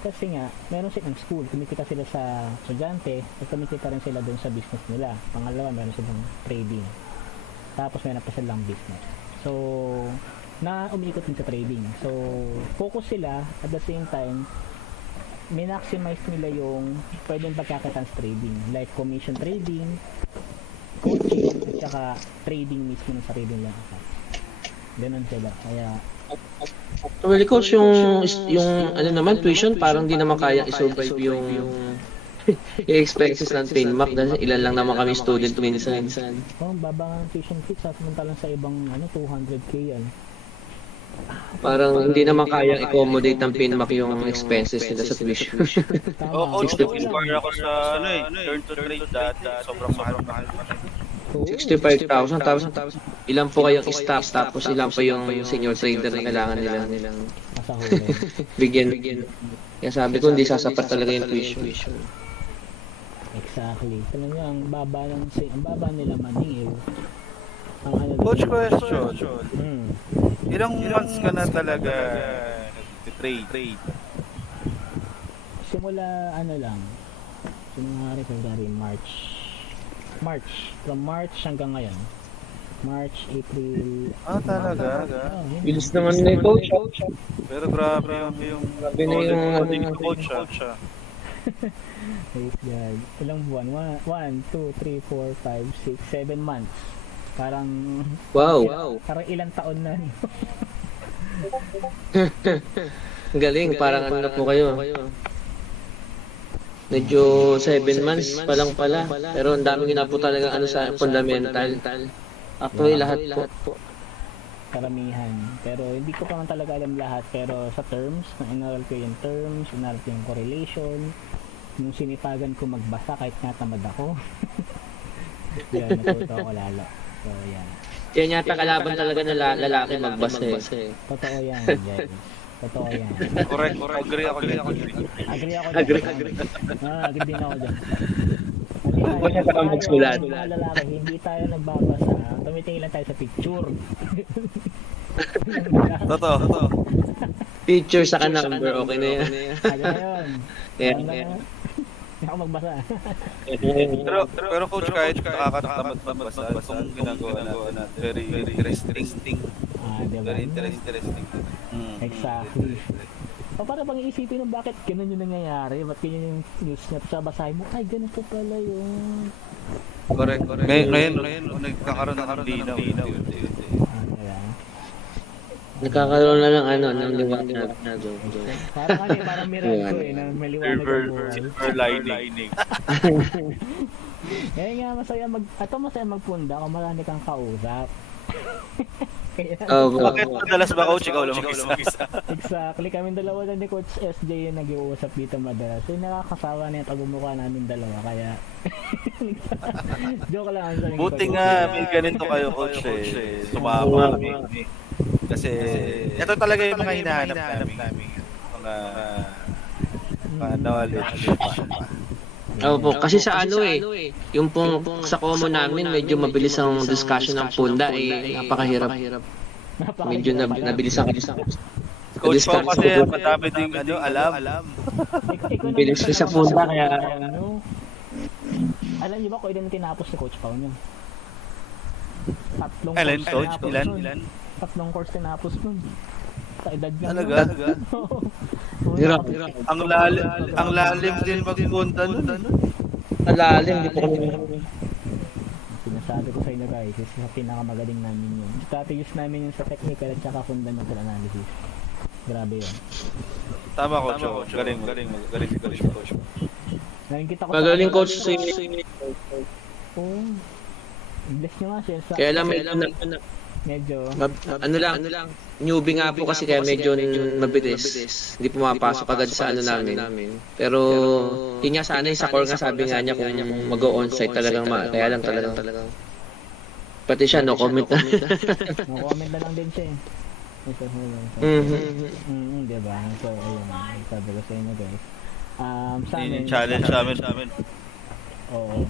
kasi nga meron silang school, kumikita sila sa estudyante at kumikita rin sila doon sa business nila. Pangalawa, meron silang trading, tapos meron pa silang business, so na umiikot din sa trading. So focus sila, at the same time minmaximize nila yung pwedeng pagkakitaan sa trading, like commission trading, coaching, at saka trading mismo ng sarili nilang account. Ganun sila. Kaya well, coach, yung ano naman, tuition, parang di naman kaya i-survive yung expenses ng PinMac dahil ilan lang naman kami student minsan. baba ang tuition fees, samantalang sa ibang 200k yan. Parang hindi naman kaya i-accommodate ng PinMac yung expenses nila sa tuition. Tama. Coach, nag-inquire ako sa turn to trade dati. Sobrang mahal pa. 65,000, tapos ilan po kayong staff, tapos ilan po yung senior trader na kailangan nilang Nasa huli. bigyan. Kaya sabi ko, hindi sasapat talaga yung tuition. Exactly. Tignan niyo, ang baba nila maningil. Ang Coach, question. Hmm. Ilang months ka na talaga nag-trade? Simula lang. January, February, March. From March hanggang ngayon. March, April. Talaga? Bilis naman na yung coach. Pero grabe yung Grabe na yung coach. Praise God. Ilang buwan? 1, 2, 3, 4, 5, 6, 7 months. Parang Wow. Parang ilang taon na. Galing, parang ano na po kayo. Medyo 7 months pa lang pala. Pero ang dami na po talaga sa fundamental. Actually, lahat po. Karamihan. Pero hindi ko pa man talaga alam lahat. Pero sa terms, inaral ko yung terms, inaral ko yung correlation, yung sinipagan ko magbasa kahit nga tamad ako. Yan, natuto ako lalo. So, yan. Yan yata kalaban talaga ng lalaki magbasa eh. Totoo yan, guys. Totoo yan. Correct. Agree ako dyan. Agree ako dyan. Agree din ako dyan. Huwag siya sa magsulat. Mga lalaki, hindi tayo nagbabasa. Tumitingin lang tayo sa picture. Totoo. Picture sa number, okay na yan. Ano yun? Yan. Hindi ako magbasa. Pero coach, kahit nakakatamad magbasa, kung ginagawa natin, very interesting. Diba? Very interesting. Exactly. O para bang iisipin mo bakit ganun yung nangyayari? Ba't ganyan yung news na sabasahin mo? Ay, ganito pala yun. Correct. Ngayon, nagkakaroon ng linaw. Diba? Nakakaroon na lang ng liwanag. Parang miracle na maliwanag ang buhay. Silver lining. Kaya nga masaya magpunda kung marami kang kausap. Bakit madalas ba coach ikaw lang mag-isa? Exactly, kaming dalawa lang ni Coach SJ yung nag-iusap dito madalas. So nakakasawa na yung pagmumukha namin dalawa, kaya joke lang. Buti nga may ganito kayo coach Sumama kami. Kasi ito talaga yung mga hinahanap namin. knowledge. Opo, kasi sa ano yung pong sa common namin, medyo mabilis ang discussion ng punda napakahirap. Medyo nabilis ang Coach Pao kasi madami ding alam. bilis ko sa punda kaya Alam niyo ba kung ilan tinapos ni Coach Pao niyo? Tatlong Ilan, course Coach? tinapos Ilan? nun. Tatlong course tinapos nun. Sa edad niya. Talaga? hirap. Ang lalim din magpunta nun. Malalim, di po kami. Sinasabi ko sa inyo guys, isa sa pinakamagaling namin yun. Strategies namin yun sa technical at saka fundamental analysis. Grabe yun. Tama, Coach. Galing si Coach. Ngayon kita ko Magaling coach sa Oo. Bless nyo nga siya sa kaya lang medyo ano lang, newbie nga po kasi kaya medyo mabilis. Hindi pumapasok agad sa ano namin. Pero yun nga sana sa core nga sabi nga niya kung mag-o-onsite talagang kaya lang talagang pati siya no comment na. no-comment na lang din siya eh. Ito, diba? So, ayun. Sabi ko sa inyo guys. Sa amin, Challenge namin. Oo.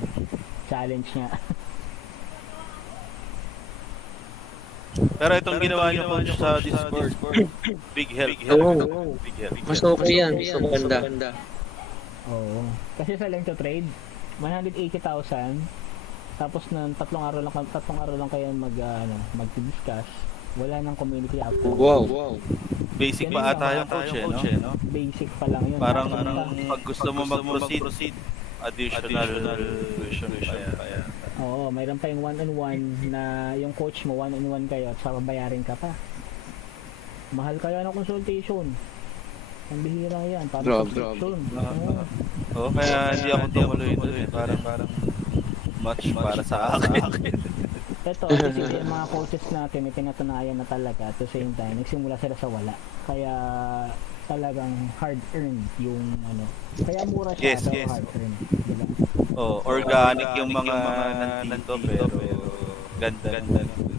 Challenge nga. Pero itong ginawa niyo, Coach, sa Discord, big help. Oo. Big help. Mas okay yan, mas maganda. Oo. Kasi sa Learn to Trade, 180,000. Tapos ng tatlong araw lang kayo mag-discuss. Wala nang community after. Wow. Basic pa ata yung Coach, no? Basic pa lang yun. Parang Tapos pag gusto mo mag-proceed, additional tuition pa yan. Oo, mayroon pa yung one-on-one na yung coach mo, one-on-one kayo at saka bayarin ka pa. Mahal kaya ng consultation. Ang bihira yan. Parang subscription. Oo. Kaya hindi ako tumuloy doon. Parang much para sa akin. Ito, kasi yung mga coaches natin may pinatunayan na talaga at the same time, nagsimula sila sa wala. Kaya talagang hard-earned yung Kaya mura siya pero hard-earned. Diba? Organic yung mga nandito pero ganda.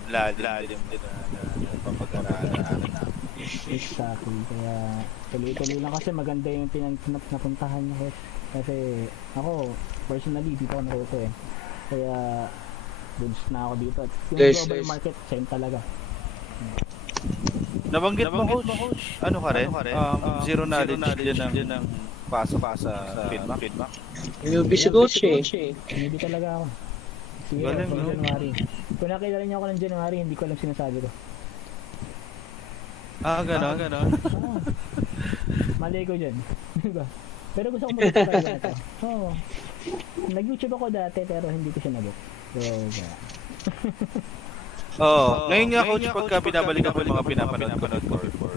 Lalim din na papag-aralan. Exactly. Kaya tuloy-tuloy lang kasi maganda yung napuntahan niya. Kasi ako, personally, dito ako naruto eh. Kaya dun na ako dito. At yung global market, same talaga. Nabanggit mo, Coach. Ano ka rin? Zero knowledge din ng pasok sa feedback. Newbie si coach Hindi talaga ako. Sige, Galing, from no? January. Kung nakilala niyo ako ng January, hindi ko alam sinasabi ko. Gano'n. Mali ko dyan. Diba? Pero gusto ko mag-try na ito. Oo. Nag-YouTube ako dati pero hindi ko sinagot. So, ngayon nga, Coach, pagka binabalik ako yung mga pinapanood ko,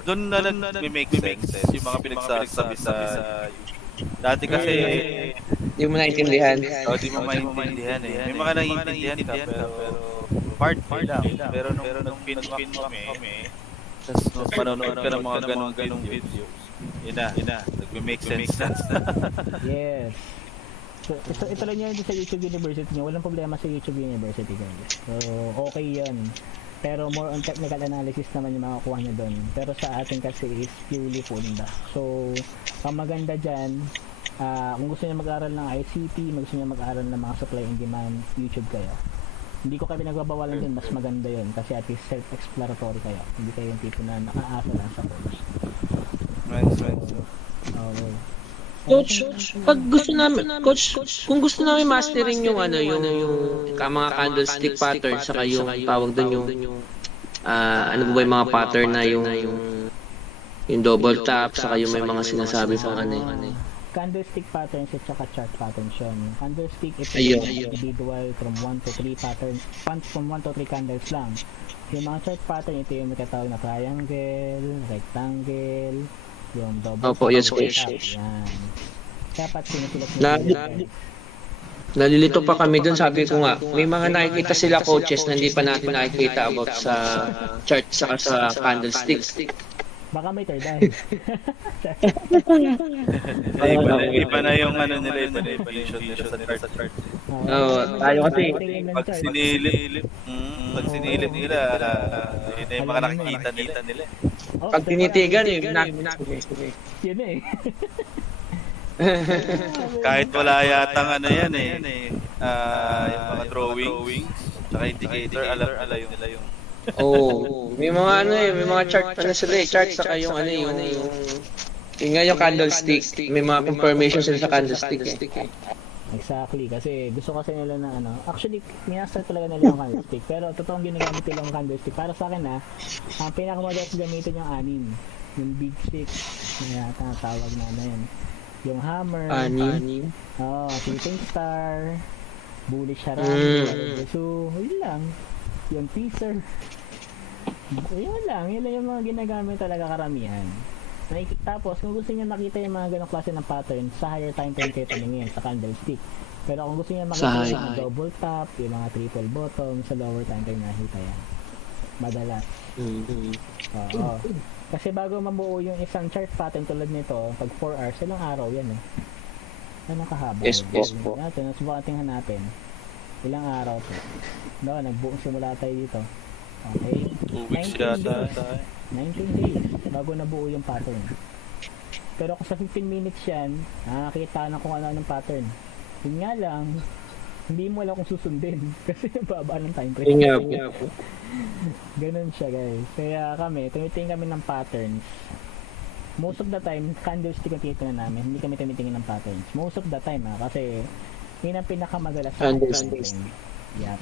doon na nag-make sense yung mga pinagsasabi sa dati kasi Hindi mo naintindihan. di mo maintindihan eh. May mga naiintindihan ka pero part lang. Pero nung pinwak kami, tapos manonood ka ng mga ganong videos, yun na, nag-make sense na. yes. So, ito lang yun sa YouTube University nyo. Walang problema sa YouTube University guys. So, okay yun. Pero more on technical analysis naman yung makakuha nyo doon. Pero sa atin kasi is purely funda. So, ang maganda dyan, kung gusto niya mag-aral ng ICT, gusto niya mag-aral ng mga supply and demand, YouTube kayo. Hindi ko kayo pinagbabawalan din, mas maganda yun. Kasi at least self-exploratory kayo. Hindi kayo yung tipo na nakaasa lang sa course. Right. Okay. Coach, pag gusto namin, coach, kung gusto namin mastering yung mga candlestick pattern saka yung tawag doon yung ano ba yung mga pattern na yung double tap saka yung may mga sinasabi pang Candlestick patterns at saka chart patterns yun. Candlestick ito Ayun. individual from 1 to 3 patterns, from 1 to 3 candles lang. Yung mga chart pattern, ito yung nakatawag na triangle, rectangle, yung double Opo, tap, yes, double coach. tap, yan. Dapat sinusulat mo Nalilito pa kami dun, sabi ko nga, may mga nakikita sila coaches na hindi pa natin nakikita about sa chart saka sa candlestick. baka may third eye. Iba na yung nila, iba na yung definition nila sa chart. Tayo kasi. Pag sinilip nila, yun na yung mga nakikita nila. Pag tinitigan eh, Yun eh. Kahit wala yatang ano yan eh. Yung mga drawings, tsaka indicator, alam nila yung Oo. May mga ano eh, may mga chart pa na sila eh. Chart saka yung ano yung nga yung candlestick. May mga confirmation sila sa candlestick eh. Exactly, kasi gusto kasi nila na ano, actually, minastart talaga nila yung candlestick, pero totoong ginagamit nila yung candlestick. Para sa akin ang pinakamadalas gamitin yung anim, yung big six, na tinatawag na ano yun. Yung hammer, shooting star, bullish harami, so, yun lang. Yung teaser, yun lang yung mga ginagamit talaga karamihan. Tapos, kung gusto niya makita yung mga ganong klase ng pattern, sa higher time frame kayo tumingin sa candlestick. Pero kung gusto niya makita yung mga double top, yung mga triple bottom, sa lower time frame nakita yan. Madalas. Oo. Kasi bago mabuo yung isang chart pattern tulad nito, pag 4 hours, ilang araw yan eh. Ano kahaba? Yes po. Natin, subukan tingnan natin. Ilang araw to. No, nagbuong simula tayo dito. Okay. 2 weeks yata. 19 days bago nabuo yung pattern. Pero kung sa 15 minutes yan, nakakita na kung ano-anong pattern. Yun nga lang, hindi mo alam kung susundin kasi baba ng time frame. Ganun siya guys. Kaya kami, tumitingin kami ng patterns. Most of the time, candlestick ang tinitingnan namin. Hindi kami tumitingin ng patterns. Most of the time kasi yun ang pinakamadalas sa time frame. Yep.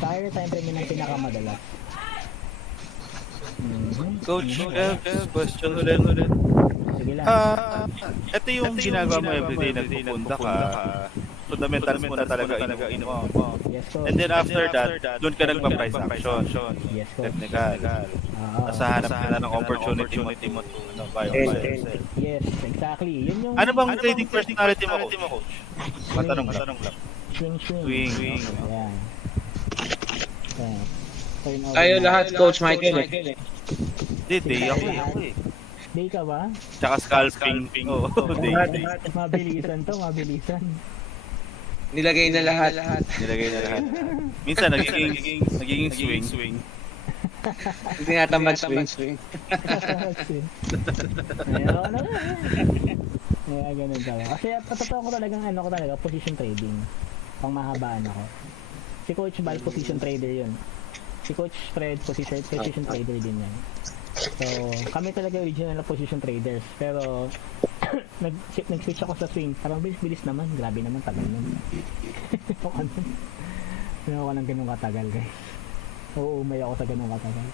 Sa higher time frame yun ang pinakamadalas. Coach, question ulit. Sige lang. Ito yung ginagawa mo everyday, nagpupunta ka. Fundamentals mo na talaga inuwa mo. Yes, coach. And then after that, doon ka nagpa-price action. Yes, coach. Technical. Nasa hanap ka na ng opportunity mo to buy or sell. Yes, exactly. Yun yung Ano bang trading personality mo, coach? Matanong lang. swing. Swing. Ayan. Okay. Turn over Tayo na. lahat, Coach Michael eh. Day ako eh. Day ka ba? Tsaka scalping. Oo, day. Mabilisan. Nilagay na lahat. Nilagay na lahat. Minsan nagiging swing. Hindi natamad swing. Ayun, ano? Kaya ganun talaga. Kasi totoo ko talaga, position trading. Pang mahabaan ako. Si Coach Bal, position trader yun. Si Coach Fred, position trader din yan. So, kami talaga original na position traders. Pero, nag-switch ako sa swing. Parang bilis naman. Grabe naman, tagal nun. Hindi ako ng ganun katagal, guys. Oo, umay ako sa ganun katagal.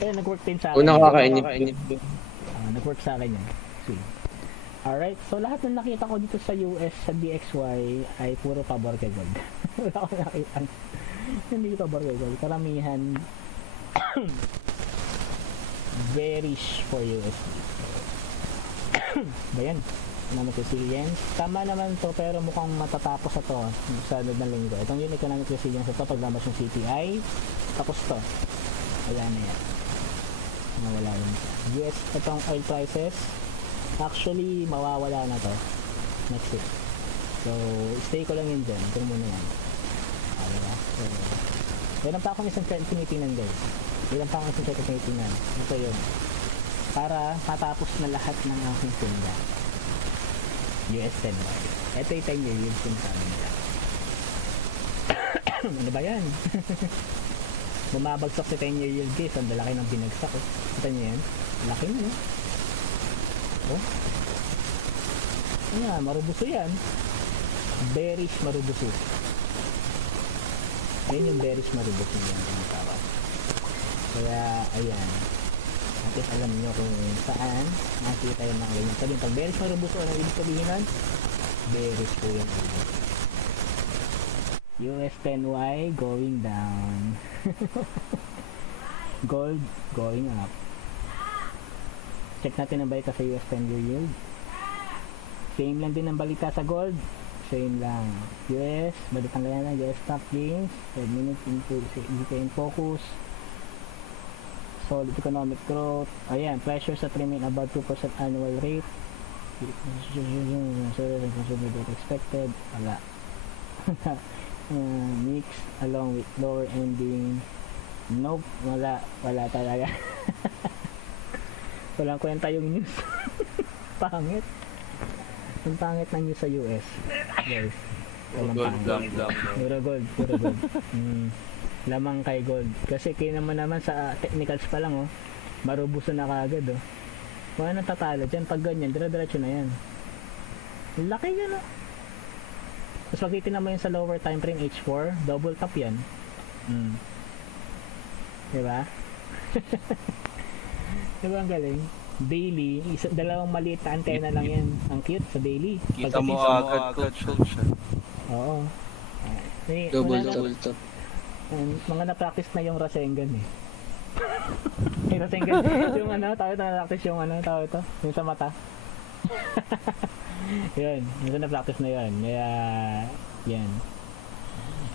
Pero nag-work din sa akin. Unang kakainip. Nag-work sa akin yan. Swing. Alright, so lahat ng nakita ko dito sa US, sa DXY, ay puro pabor kay gold. Wala akong nakita. Hindi pabor kay gold. Karamihan, bearish for USD. Ba yan? Economic resilience. Tama naman to, pero mukhang matatapos ito sa sunod na linggo. Itong yung economic resilience ito, paglabas ng CPI, tapos to. Ayan na yan. Nawala yun. US, itong oil prices, actually, mawawala na to next week. So, stay ko lang yun dyan. Ito muna yan. Diba? So, meron pa akong isang chart tinitingnan guys. Meron pa akong isang chart tinitingnan. Ito yun. Para matapos na lahat ng aking tinda. US 10 bar. Ito yung 10-year yield sinasabi nila. Ano ba yan? Bumabagsak si 10-year yield guys. Ang lalaki ng binagsak. Kita nyo yan? Laki nyo. Oh. Ayan, marubuso yan. Bearish marubuso. Ayan yung bearish marubuso yan. Kaya, ayan. At least alam nyo kung saan nakikita yung mga ganyan. Sabihin, pag bearish marubuso, ano ibig sabihin nun? Bearish po yan. US 10Y going down. Gold going up. Check natin ang balita sa US 10-year yield. Same lang din ang balita sa gold. Same lang. US, balitang ganyan lang. US stock gains. 5 minutes into in focus. Solid economic growth. Ayan, pressures that remain above 2% annual rate. Expected. Wala. Mixed along with lower ending Nope, wala talaga. Walang kwenta yung news. Pangit. Ang pangit ng news sa US. Guys. Walang Gold pangit. lang. Puro gold. Lamang kay gold. Kasi kayo naman sa technicals pa lang, oh. Marubuso na kagad, oh. Wala nang tatalo dyan. Pag ganyan, dire-diretso na yan. Laki yan, oh. Tapos pag titignan mo yun sa lower time frame H4, double top yan. Diba? Diba ang galing? Daily, dalawang maliit na antena lang yan. Ang cute sa daily. Kita mo agad, coach. Oo. Double Mga top. mga na-practice na yung Rasengan eh. Yung Rasengan, yung tawag ito na-practice yung tawag ito, yung sa mata. Yun, yung na-practice na yun. Kaya, yan.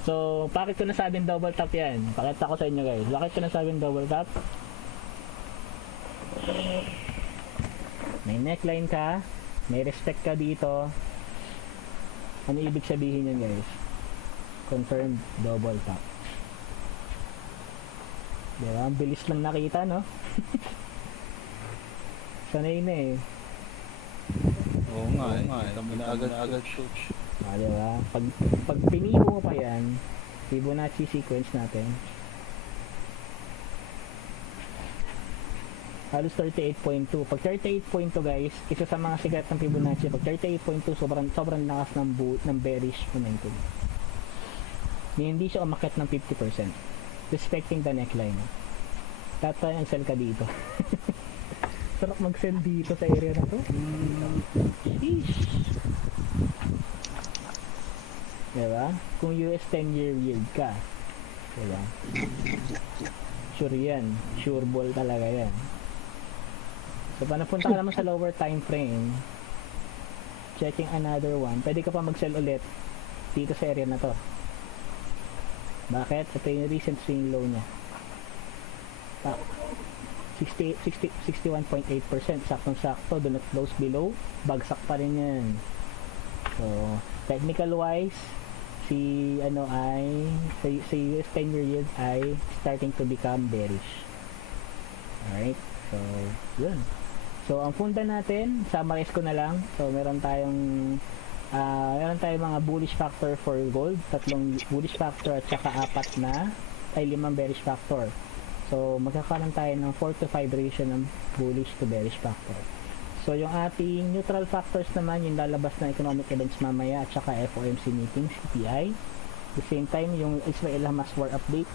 So, bakit ko nasabing double tap yan? Pakita ko sa inyo guys. Bakit ko nasabing double tap? May neckline ka, may respect ka dito. Ano ibig sabihin yun guys? Confirmed double tap. Diba? Ang bilis lang nakita, no? Sanay na eh. Oo nga. Kita mo na agad, coach. Diba? Pag pinibo mo pa yan, Fibonacci sequence natin, halos 38.2. Pag 38.2 guys, isa sa mga sigat ng Fibonacci, pag 38.2 sobrang lakas ng bearish momentum. Hindi siya umakyat ng 50%. Respecting the neckline. Dapat ang-sell ka dito. Sarap mag-sell dito sa area na to. Sheesh. Diba? Kung US 10-year yield ka, diba? Sure yan. Sure ball talaga yan. So, pag napunta ka naman sa lower time frame, checking another one, pwede ka pa mag-sell ulit dito sa area na to. Bakit? Ito yung recent swing low niya. 61.8%. Saktong-sakto. Do not close below. Bagsak pa rin yan. So, technical wise, si US 10-year yield ay starting to become bearish. Alright? So, yun. So, ang funda natin, summarize ko na lang. So, meron tayong mga bullish factor for gold, 3 bullish factor at saka 5 bearish factor. So, magkakaroon tayo ng 4 to 5 ratio ng bullish to bearish factor. So, yung ating neutral factors naman, yung lalabas na economic events mamaya at saka FOMC meetings, CPI. At the same time, yung Israel-Hamas war update.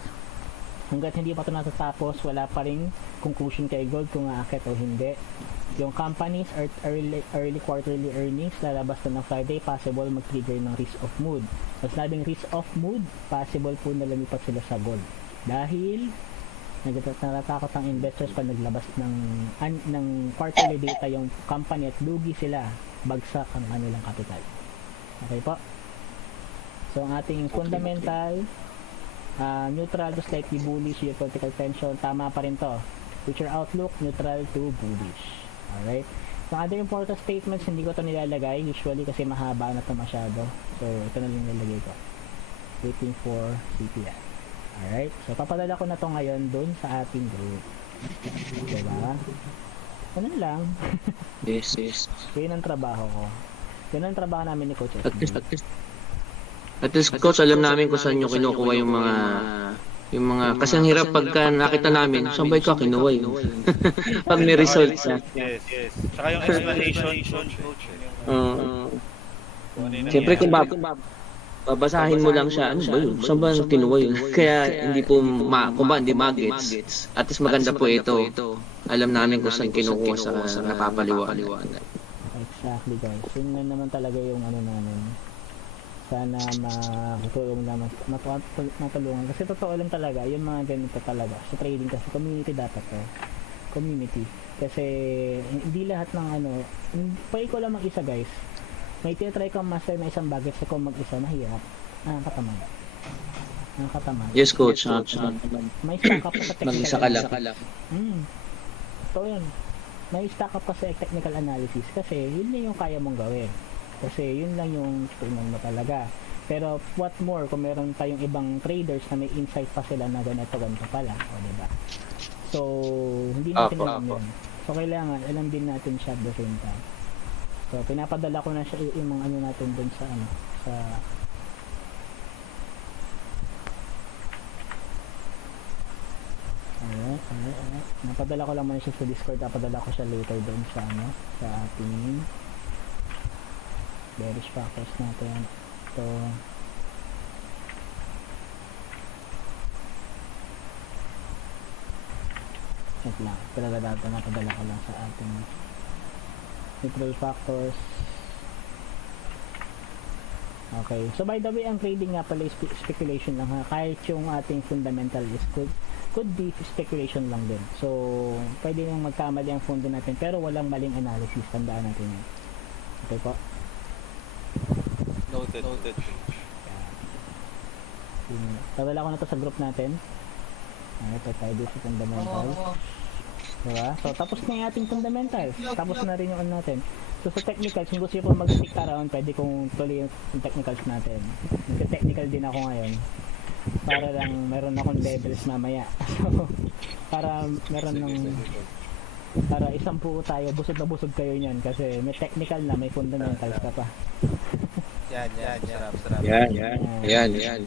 Hanggat hindi pa ito natatapos, wala pa rin conclusion kay gold kung aakit o hindi. Yung companies early quarterly earnings, lalabas na ng Friday, possible mag-trigger ng risk-off mood. Mas nabing risk-off mood, possible po na lumipat sila sa gold. Dahil, natatakot ang investors pag naglabas ng quarterly data yung company at lugi sila, bagsak ang kanilang capital. Okay po? So, ang ating fundamental, neutral to slightly bullish, geopolitical tension, tama pa rin to. Future outlook, neutral to bullish. Alright? So, other important statements, hindi ko to nilalagay usually kasi mahaba na to masyado. So, ito na lang nilalagay ko. Waiting for CPI. Alright? So, papadala ko na to ngayon dun sa ating group. Diba? Ano lang? Yes. Yun ang trabaho ko. Yun ang trabaho namin ni Coach SB. At least, coach, alam namin kung saan nyo kinukuha yung mga kasi ang hirap pagka nakita namin, saan ba ikaw kinuha yun? Pag may results na. Yes. Tsaka yung explanation, coach. Siyempre kung babasahin mo lang siya, ano ba yun? Saan ba kinuha yun? Kaya hindi po, kung ba hindi magets. At least maganda po ito. Alam namin kung saan kinukuha sa napapaliwanag. Exactly guys. Yun na naman talaga yung namin. Sana makatulong naman, matulungan. Kasi totoo lang talaga, yung mga ganito talaga. Sa trading kasi, community dapat to. Community. Kasi, hindi lahat ng pa ikaw lang mag-isa guys. May tinatry kang master na isang bagay sa kung mag-isa, mahirap. Nakakatamad. Yes, coach. May stack up ka sa technical Mag-isa ka lang. Totoo yun. May stack up ka sa technical analysis kasi yun na yung kaya mong gawin. Kasi yun lang yung tingnan mo talaga. Pero what more kung meron tayong ibang traders na may insight pa sila na ganito pala, o diba? So, hindi natin Opo, alam opo. yun. So, kailangan alam din natin siya at the same time. So, pinapadala ko na siya yung mga ano natin dun sa ano, sa alright. Napadala ko lang muna siya sa Discord, napadala ko siya later dun sa ano, sa ating bearish factors natin. So, check lang. Pero dati napadala ko lang sa ating neutral factors. Okay. So by the way, ang trading nga pala is speculation lang ha. Kahit yung ating fundamental is could be speculation lang din. So, pwede nang magkamali ang fundo natin pero walang maling analysis. Tandaan natin yun. Okay po? Noted. Tawala ko na to sa group natin. Ito tayo dito sa fundamental. Diba? So, tapos na yung ating fundamentals. Tapos na rin yung ano natin. So, sa technicals, kung gusto nyo po mag-stick around, pwede kong tuloy yung technicals natin. Nagka-technical din ako ngayon. Para lang meron akong levels mamaya. So, para meron ng... Para isang po tayo, busog na busog kayo niyan. Kasi may technical na, may fundamentals ka pa. Yan. Sarap. Yan. Yan.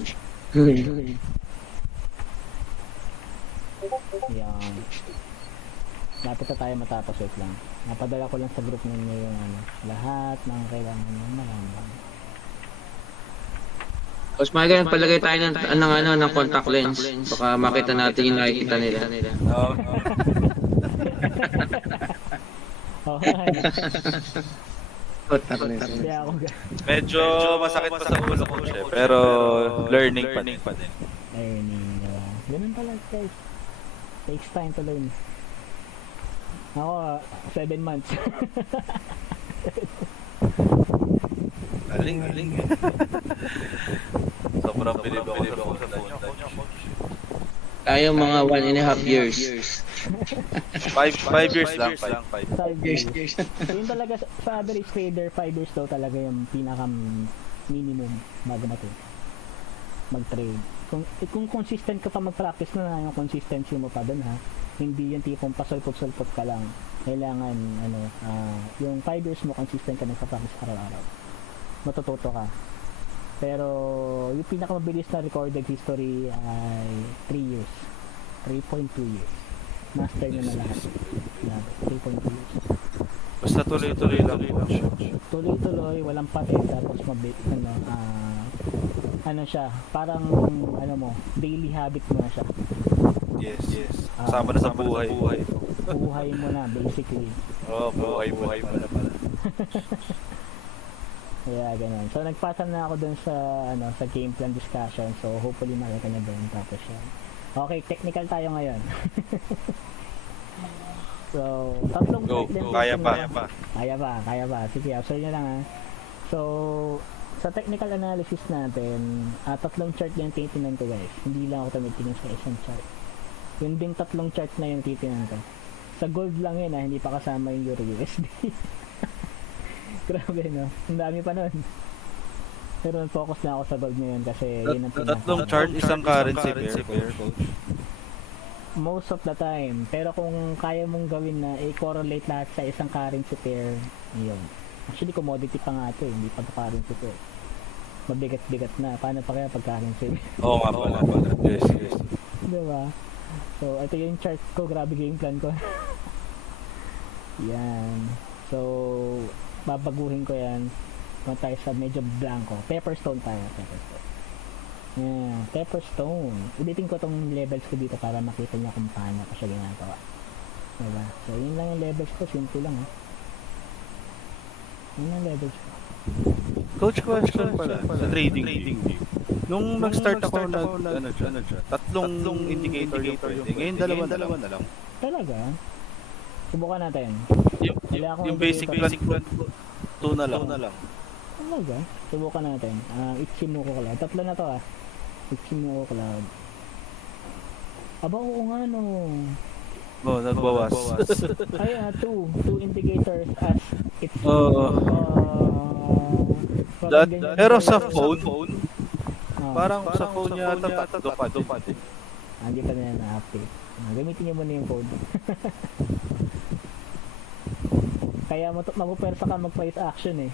Lapit na tayo matapos, wait lang. Napadala ko lang sa group ninyo yung ano, lahat ng kailangan nyo malaman. Tapos mga palagay tayo ng contact lens. Baka makita natin yung nakikita nila. Oo. Okay. Contact lens. Hindi ako Medyo masakit pa sa ulo ko siya, pero learning pa din. learning. Ganun pala guys. Takes time to learn. Ako, 7 months. Aling. Sobrang bilib ako sa phone. Tayo mga 1.5 years. 5 years lang. 5 years. So, yun talaga sa average trader, 5 years daw talaga yung pinaka minimum bago mag-trade. Kung consistent ka pa mag-practice na yung consistency mo pa dun ha. Hindi yung tipong pasulpot-sulpot ka lang. Kailangan yung 5 years mo consistent ka nagpa-practice araw-araw. Matututo ka. Pero yung pinakamabilis na recorded history ay 3 years. 3.2 years. Master na lahat. 3.2 years. Basta tuloy-tuloy lang po. Tuloy-tuloy, walang patin, tapos ano siya, parang daily habit mo na siya. Yes. Kasama na sa buhay. Buhay mo na, basically. Oo, buhay mo na pala. Kaya ganun. So nagpasa na ako dun sa sa game plan discussion. So hopefully makita niya doon tapos yan. Okay, technical tayo ngayon. So, tatlong chart din. Kaya pa. Kaya pa. Sige, observe nyo lang ha. So, sa technical analysis natin, tatlong chart yung titignan ko guys. Hindi lang ako tumitingin sa isang chart. Yun din tatlong chart na yung titignan ko. Sa gold lang yun hindi pa kasama yung Euro USD. Grabe no, ang dami pa nun. Pero focus na ako sa gold ngayon kasi yun ang Tatlong chart, isang currency pair. Most of the time. Pero kung kaya mong gawin na i-correlate lahat sa isang currency pair, yun. Actually, commodity pa nga ito hindi pa ito currency pair. Mabigat-bigat na. Paano pa kaya pag currency? Oo nga pala. Yes. Diba? So, ito yung chart ko. Grabe game plan ko. Yan. So, babaguhin ko yan. Kung tayo sa medyo blanco. Pepperstone tayo. Pepperstone. Ulitin ko tong levels ko dito para makita niya kung paano ko siya ginagawa. Diba? So, yun lang yung levels ko. Simple lang yun ang levels ko. Coach, question pala sa trading view. Nung nag-start ako tatlong indicator yung pwede. Ngayon dalawa na lang. Talaga? Subukan natin. Yung basic plan 2 na lang. Talaga? Subukan natin. Ichimoku Cloud. Tatlo na to Ichimoku Cloud. Aba, oo nga no. Nagbawas. Ay, two indicators as it's Pero sa phone, Parang sa phone niya tatupad eh. Hindi pa nila na-update. Gamitin niyo muna yung code. Kaya mapupersa ka mag-price action eh.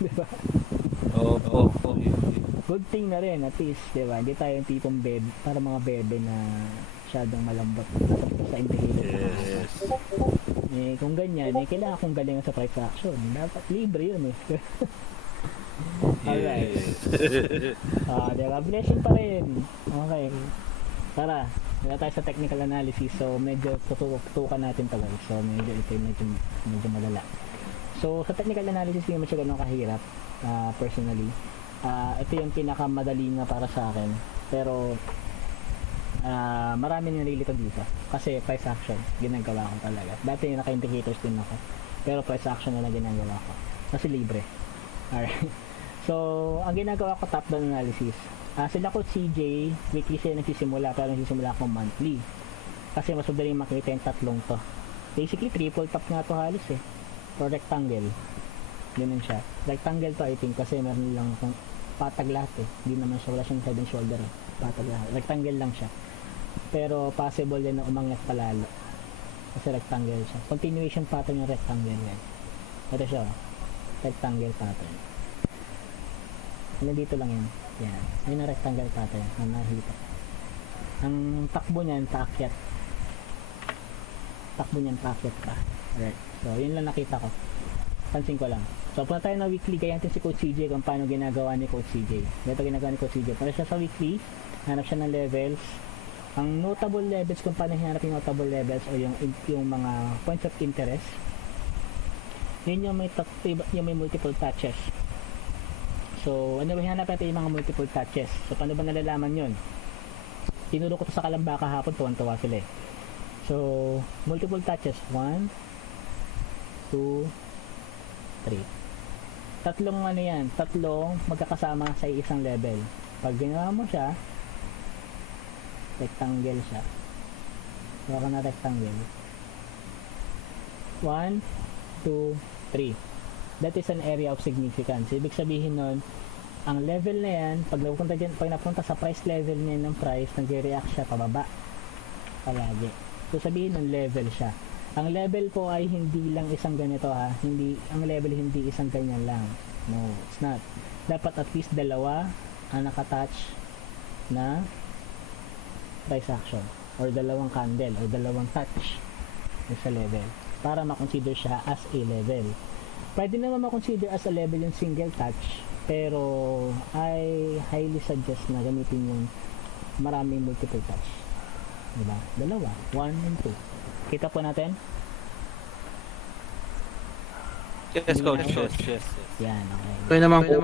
Di ba? Oo. Good thing na rin, at least, di ba? Hindi tayo yung tipong para mga bebe na masyadong malambot sa indicator. Yes. Eh, kung ganyan, kailangan kong galingan sa price action. Dapat libre yun eh. Alright. Diba? Blessing pa rin. Okay. Tara, wala tayo sa technical analysis. So, medyo tutukan natin to guys. So, medyo malala. So, sa technical analysis, hindi mo siya ganun kahirap. Personally. Ito yung pinakamadali na para sa akin. Pero, marami nalilito dito. Kasi price action, ginagawa ko talaga. Dati naka-indicators din ako. Pero price action na lang ginagawa ko. Kasi libre. Alright. So, ang ginagawa ko top-down analysis. Sila ko CJ, weekly sila nagsisimula, pero nagsisimula ako monthly. Kasi mas madaling makita yung tatlong to. Basically, triple top nga to halos eh. Or rectangle. Ganun siya. Rectangle to I think kasi meron lang akong patag lahat eh. Hindi naman siya, wala siyang head and shoulder eh. Patag lahat. Rectangle lang siya. Pero possible yan na umangat palalo. Kasi rectangle siya. Continuation pattern yung rectangle yan. Ito siya. Rectangle pattern. Dito lang yan. Yan. Ayun ang rectangle pattern na nakita. Ang takbo niyan, paakyat. Takbo niyan, paakyat pa. Alright. So, yun lang nakita ko. Pansin ko lang. So, punta tayo na weekly. Kaya natin si Coach CJ kung paano ginagawa ni Coach CJ. Dito ginagawa ni Coach CJ. Para siya sa weekly, hanap siya ng levels. Ang notable levels, kung paano hinanap yung notable levels o yung mga points of interest, yun yung may multiple touches. So, ano ba hinanap natin yung mga multiple touches? So, paano ba nalalaman yun? Tinuro ko to sa Kalamba kahapon, tuwan-tuwa sila eh. So, multiple touches. 1, 2, 3. Tatlong ano yan, tatlong magkakasama sa isang level. Pag ginawa mo siya, rectangle siya. Gawa ka na rectangle. 1, 2, 3. That is an area of significance. Ibig sabihin nun, ang level na yan, pag napunta sa price level niya ng price, nag-react siya pababa. Palagi. So sabihin ng level siya. Ang level po ay hindi lang isang ganito ha. Ang level hindi isang ganyan lang. No, it's not. Dapat at least dalawa ang nakatouch na price action. Or dalawang candle, or dalawang touch sa level. Para makonsider siya as a level. Pwede naman makonsider as a level yung single touch, pero I highly suggest na gamitin yung maraming multiple touch. Diba? Dalawa. 1 and 2. Kita po natin? Yes, coach. Yes. Yan, okay. Ito naman po.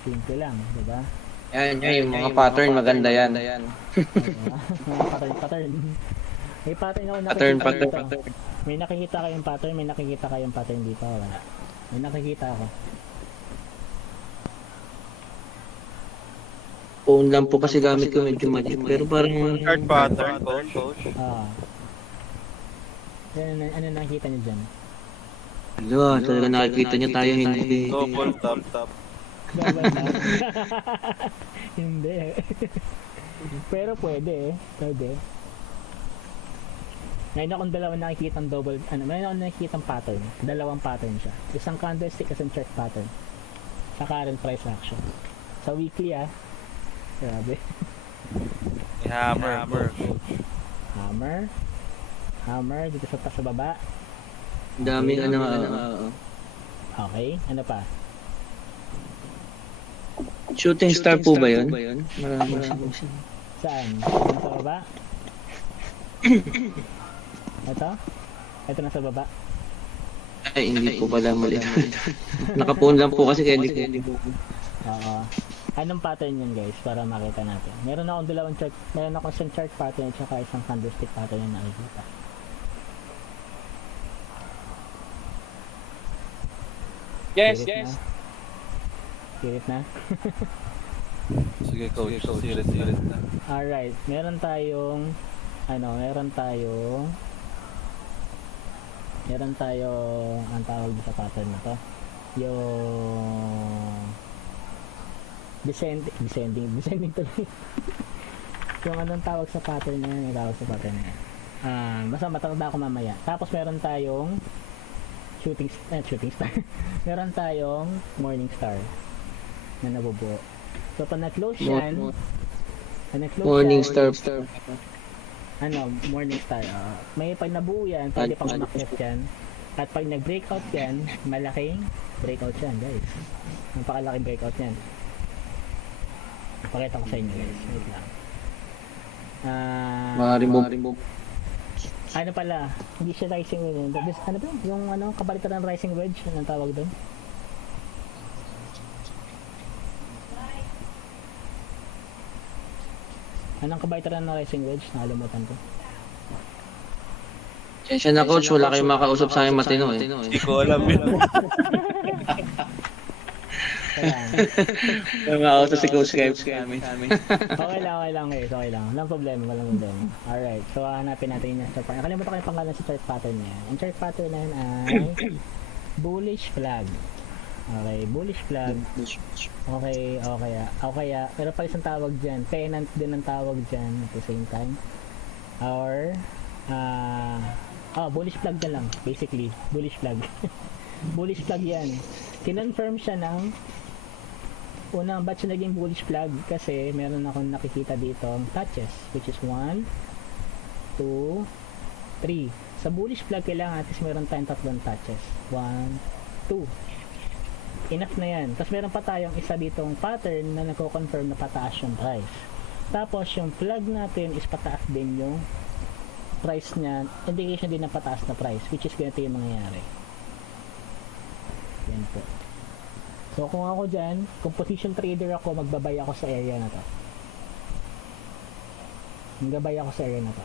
Simple lang, diba? Yan, yung mga pattern, maganda yan. Mga pattern. May pattern ako nakikita Pattern. dito. May nakikita kayong pattern dito. Wala. May nakikita ako. Phone lang po kasi gamit ko medyo maliit. Pero parang... Chart pattern, coach. Ano nakikita niyo dyan? Talaga nakikita niya tayo, hindi. Double top. Hindi. Pero pwede. Ngayon akong dalawang nakikitang double, mayroon akong nakikitang pattern. Dalawang pattern siya. Isang candlestick, isang chart pattern. Sa current price action. Sa weekly grabe. Hammer. Dito sa baba. Daming Okay, ano pa? Shooting star po ba yun? Marami. Saan? Sa baba? Ito na sa baba. Ay, hindi po pala mali. Nakaphone lang po kasi kaya hindi po. Oo. Anong pattern yun guys para makita natin? Meron akong dalawang chart, meron akong isang chart pattern at saka isang candlestick pattern na nakikita. Yes. Kirit na? Sige, coach. Sirit na. Alright, meron tayong ang tawag sa pattern na to, yung descending tuloy. Yung anong tawag sa pattern na yan, yung tawag sa pattern na yan. Basta matanda ako mamaya. Tapos meron tayong shooting star. Meron tayong morning star na nabubuo. So, pag na-close yan, Morning star. morning star. May pag nabuo yan, pwede pang umakyat yan. At pag nag-breakout yan, malaking breakout yan, guys. Napakalaking breakout yan. Pakita ko sa inyo, guys. Wait lang. Remove. Ano pala, hindi siya rising wedge. Ano ba? Yung kabalitan ng rising wedge, anong tawag doon? Anong kabalitan ng rising wedge? Nakalimutan ko. Siya na coach, wala kayong makausap sa akin matino eh. Hindi ko alam yun. Kaya, May makausap si Coach Kev. okay lang guys, okay lang. Walang problema. Alright, so hanapin natin yung chart pattern. Nakalimutan ko yung pangalan sa chart pattern niya. Ang chart pattern na yun ay bullish flag. Okay, bullish flag. Okay, pero pa isang tawag dyan. Pennant din ang tawag dyan at the same time. Or, bullish flag na lang, basically. Bullish flag. Bullish flag yan. Kinonfirm siya ng unang batch na naging bullish flag kasi meron akong nakikita dito touches, which is 1, 2, 3. Sa bullish flag kailangan at least meron tayong tatlong touches. 1, 2. Enough na yan. Tapos meron pa tayong isa ditong pattern na nagko-confirm na pataas yung price. Tapos yung flag natin is pataas din yung price niya, indication din ng pataas na price, which is ganito yung mangyayari. Yan po. So kung ako dyan, kung position trader ako, magbabay ako sa area na to. Magbabay ako sa area na to.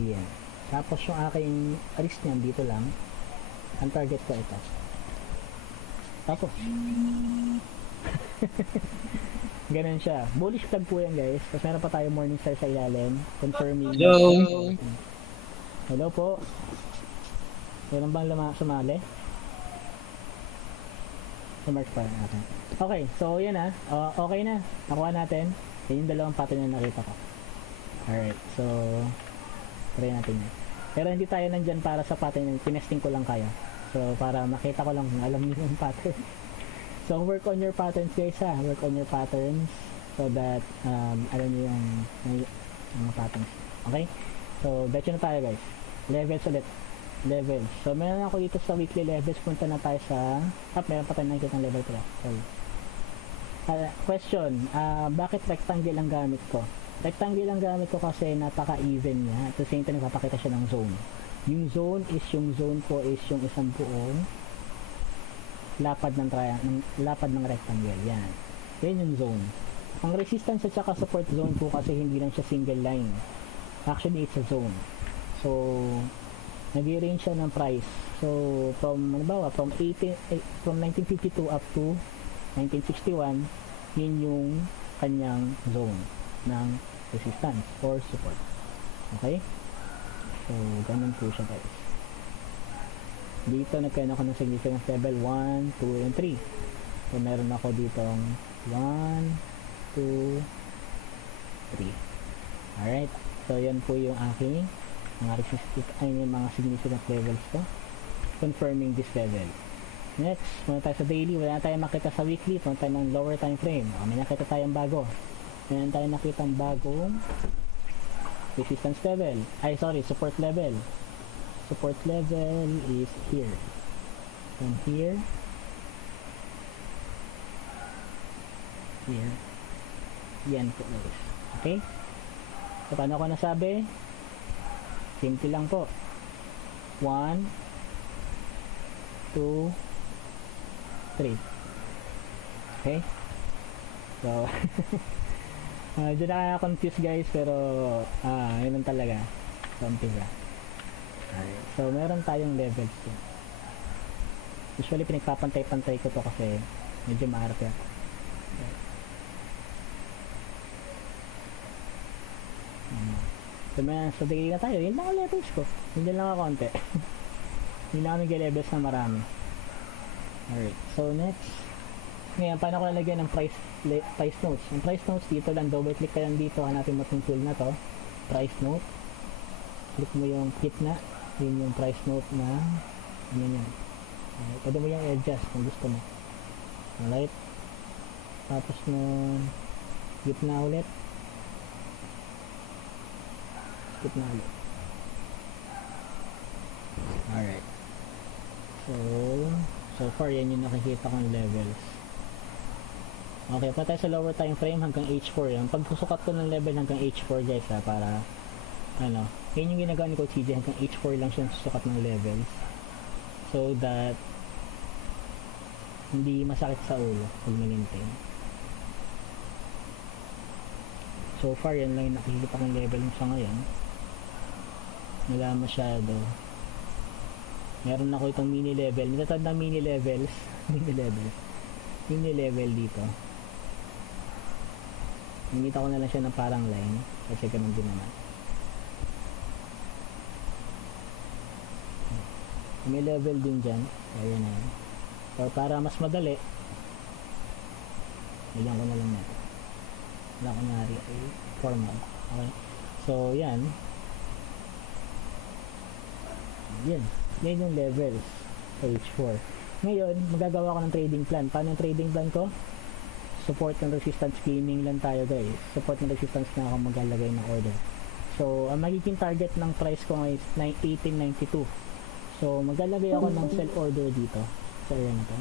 Diyan. Tapos yung aking risk niyan dito lang, ang target ko ito. Tapos ganun siya. Bullish flag po yan guys. Tapos meron pa tayo morning star sa ilalim. Confirming. Hello po. Meron bang sumali? Sa March pa natin. Okay, so yan okay na. Nakuha natin. Yan yung dalawang pattern na nakita ko. Alright, so try natin yan. Pero hindi tayo nandyan para sa pattern na tinesting ko lang kayo. So para makita ko lang kung alam niyo yung pattern. So work on your patterns guys ha. Work on your patterns so that alam niyo yung mga patterns. Okay? So betcha na tayo guys. Levels ulit. Levels. So meron ako dito sa weekly levels. Punta na tayo sa meron pa tayo nakikita ng level pala. Sorry. Question. Bakit rectangle ang gamit ko? Rectangle ang gamit ko kasi napaka-even niya. At the same time nagpapakita siya ng zone. Yung zone ko is yung isang buong lapad ng rectangle. Yan. Yan yung zone. Ang resistance at saka support zone ko kasi hindi lang siya single line. Actually, it's a zone. So, nag-range siya ng price. So, from 1952 up to 1961, yun yung kanyang zone ng resistance or support. Okay? So, ganun po siya guys. Dito nagkaroon ako ng significance level 1, 2, and 3. So, meron ako ditong 1, 2, 3. Alright. So, yan po yung aking mga significant levels ko. Confirming this level. Next, muna tayo sa daily. Wala na tayong makita sa weekly. Muna tayo ng lower time frame. May nakita tayong bago. May tayong nakitang bagong resistance level. Support level. Support level is here. From here. Here. Yan po guys. Okay? So, paano ko nasabi? Simple lang po. 1, 2, 3. Okay? So, medyo nakaka-confuse guys, pero yun lang talaga. So, umpisa. Alright. So, meron tayong levels din. Usually, pinagpapantay-pantay ko to kasi medyo maharap yan. Okay. So, daily na tayo. Yun lang ang levels ko. Hindi lang ako konti. Hindi lang kami levels na marami. Alright. So, next. Ngayon, paano ko lalagyan ng price notes? Yung price notes dito lang, double click ka lang dito, hanapin mo itong tool na to, price note. Click mo yung gitna, yun yung price note na, ano yan. Pwede mo yung adjust kung gusto mo. Alright. Tapos nun, gitna ulit. Gitna ulit. Alright. So far, yan yung nakikita kong levels. Okay, pa tayo sa lower time frame hanggang H4 yan. Pag susukat ko ng level hanggang H4 guys ha, para ano, yun yung ginagawa ni Coach CJ, hanggang H4 lang siya susukat ng levels. So that hindi masakit sa ulo pag maintain. So far, yan lang yung nakikita kong level sa ngayon. Wala masyado. Meron ako itong mini level. Natatand na mini levels. Mini level dito. Nakita ko na lang siya ng parang line. Kasi ganun din naman. May level din dyan. Ayan na yan. So para mas madali, bigyan ko na lang natin. Wala ko nari ay formal. Okay. So yan. Yan yung levels sa H4. Ngayon, magagawa ko ng trading plan. Paano yung trading plan ko? Support ng resistance gaming lang tayo guys. Support ng resistance na ako maglalagay ng order. So, ang magiging target ng price ko ngayon is 1892. So, maglalagay ako ng sell order dito. So, ayan na to.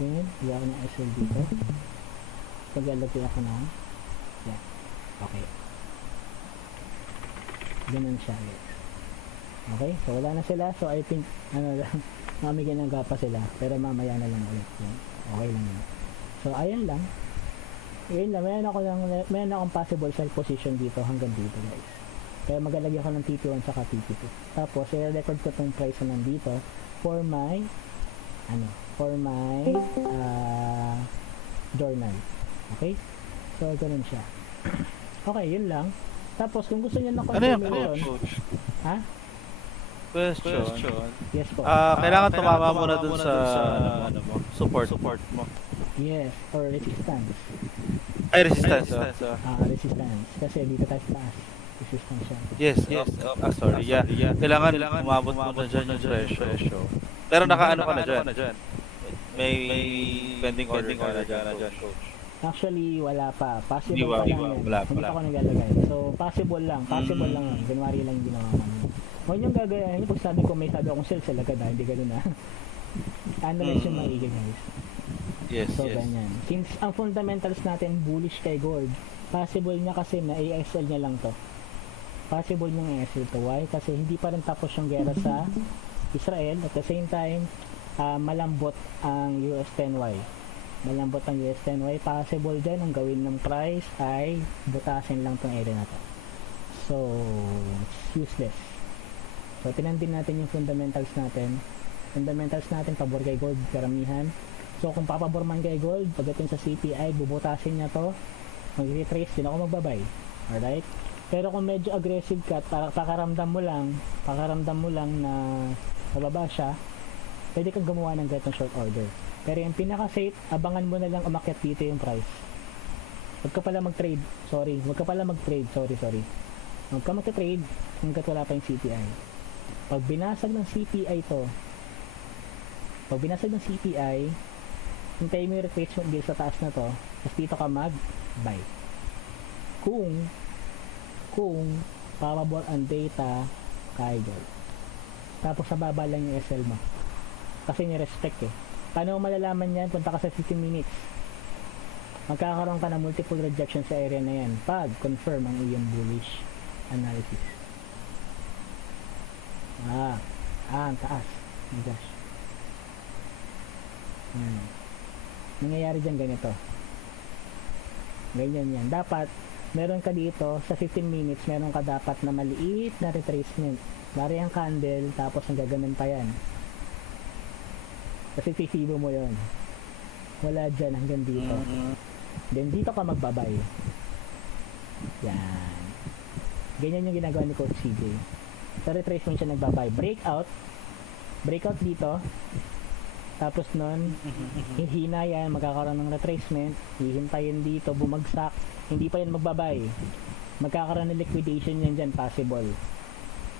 Then, lagay ako ng SL dito. Maglalagay ako ng yan. Okay. Ganun siya guys. Okay, so wala na sila. So I think, ano lang, mamigyan ng gapa sila. Pero mamaya na lang ulit. Yan. Okay lang yun. So ayan lang. Ayan lang, mayroon akong possible sell position dito hanggang dito guys. Kaya maglalagay ako ng TP1 saka TP2. Tapos, i-record ko tong price na nandito for my journal. Okay? So, ganun siya. Okay, yun lang. Tapos, kung gusto niyo na Ano yan, confirmation, coach? ha? Question. Yes po. Kailangan tumama muna dun sa support mo. Yes, or resistance. Ay, resistance. Resistance. Kasi dito tayo sa taas. Resistance siya. Yes. Sorry. Yeah. Kailangan umabot mo na dyan yung presyo. Pero nakaano ka na dyan? May pending order ka na dyan, coach. Actually, wala pa. Possible Hindi pa lang yan. wala. Hindi pa ako naglalagay. So, possible lang yan. January lang yung ginawa ko. Huwag niyong gagayahin. Pag sabi ko, may sabi akong sales talaga dahil hindi ganun na. Analyze yung maigi guys. Yes. So, ganyan. Since ang fundamentals natin bullish kay gold, possible niya kasi na ASL niya lang to. Possible niyang ASL to. Why? Kasi hindi pa rin tapos yung gera sa Israel. At the same time, malambot ang US 10Y. Malambot ang US 10Y. Possible din ang gawin ng price ay butasin lang tong area na to. So, it's useless. So, tinandin natin yung fundamentals natin. Fundamentals natin, pabor kay gold, karamihan. So, kung papabor man kay gold, pagdating sa CPI, bubutasin niya to, mag-retrace, din ako magbabay. Alright? Pero kung medyo aggressive ka, pakaramdam mo lang na nababa siya, pwede kang gumawa ng ganitong short order. Pero yung pinaka-safe, abangan mo na lang umakyat dito yung price. Huwag ka pala mag-trade. Sorry. Huwag ka mag-trade hanggat wala pa yung CPI. Pag binasag ng CPI hintayin mo yung retracement deal sa taas na to, tapos dito ka mag-buy. Kung pababor ang data kay gold. Tapos sa baba lang yung SL mo. Kasi ni-respect eh. Paano mo malalaman yan? Punta ka sa 15 minutes. Magkakaroon ka ng multiple rejection sa area na yan pag confirm ang iyong bullish analysis. Ang taas. Oh gosh. Nangyayari dyan ganito. Ganyan yan. Dapat, meron ka dito, sa 15 minutes, meron ka dapat na maliit na retracement. Bari ang candle, tapos nagaganon pa yan. Kasi tisibo mo yon. Wala dyan hanggang dito. Then dito ka magbabay. Yan. Ganyan yung ginagawa ni Coach CJ. Sa retracement siya nagbabay. Breakout dito. Tapos nun, hihina yan, magkakaroon ng retracement, hihintayin dito, bumagsak, hindi pa yan magbabay. Magkakaroon ng liquidation yan dyan, possible.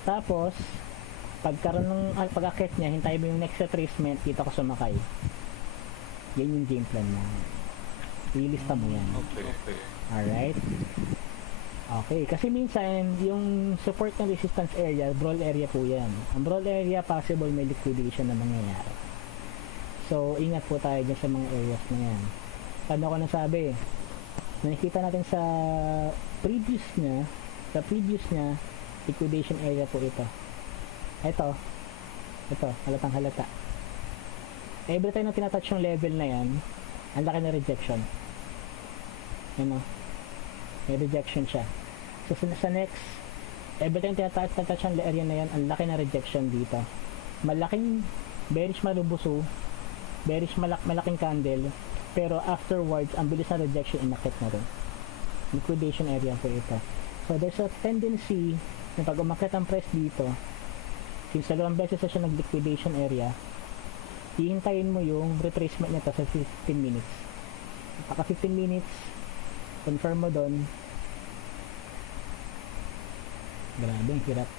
Tapos, pag-akit niya, hintayin mo yung next retracement, dito ka sumakay. Yan yung game plan mo. Ilista mo yan. Okay. Alright? Okay, kasi minsan, yung support ng resistance area, brawl area po yan. Ang brawl area, possible may liquidation na mangyayari. So, ingat po tayo dyan sa mga areas na yan. Paano ko nasabi? Nakikita natin sa previous niya, liquidation area po ito. Ito, halatang halata. Every time na tinatouch yung level na yan, ang laki na rejection. Ano? May rejection siya. So sa next, every time tinatouch ang area na yan, ang laki na rejection dito. Malaking bearish marubuso, bearish malaking candle, pero afterwards, ang bilis na rejection, inakit na rin. Liquidation area po ito. So there's a tendency na pag umakit ang price dito, since dalawang beses na siya nag-liquidation area, hihintayin mo yung retracement niya sa 15 minutes. Paka 15 minutes, confirm mo doon. Grabe, ang hirap.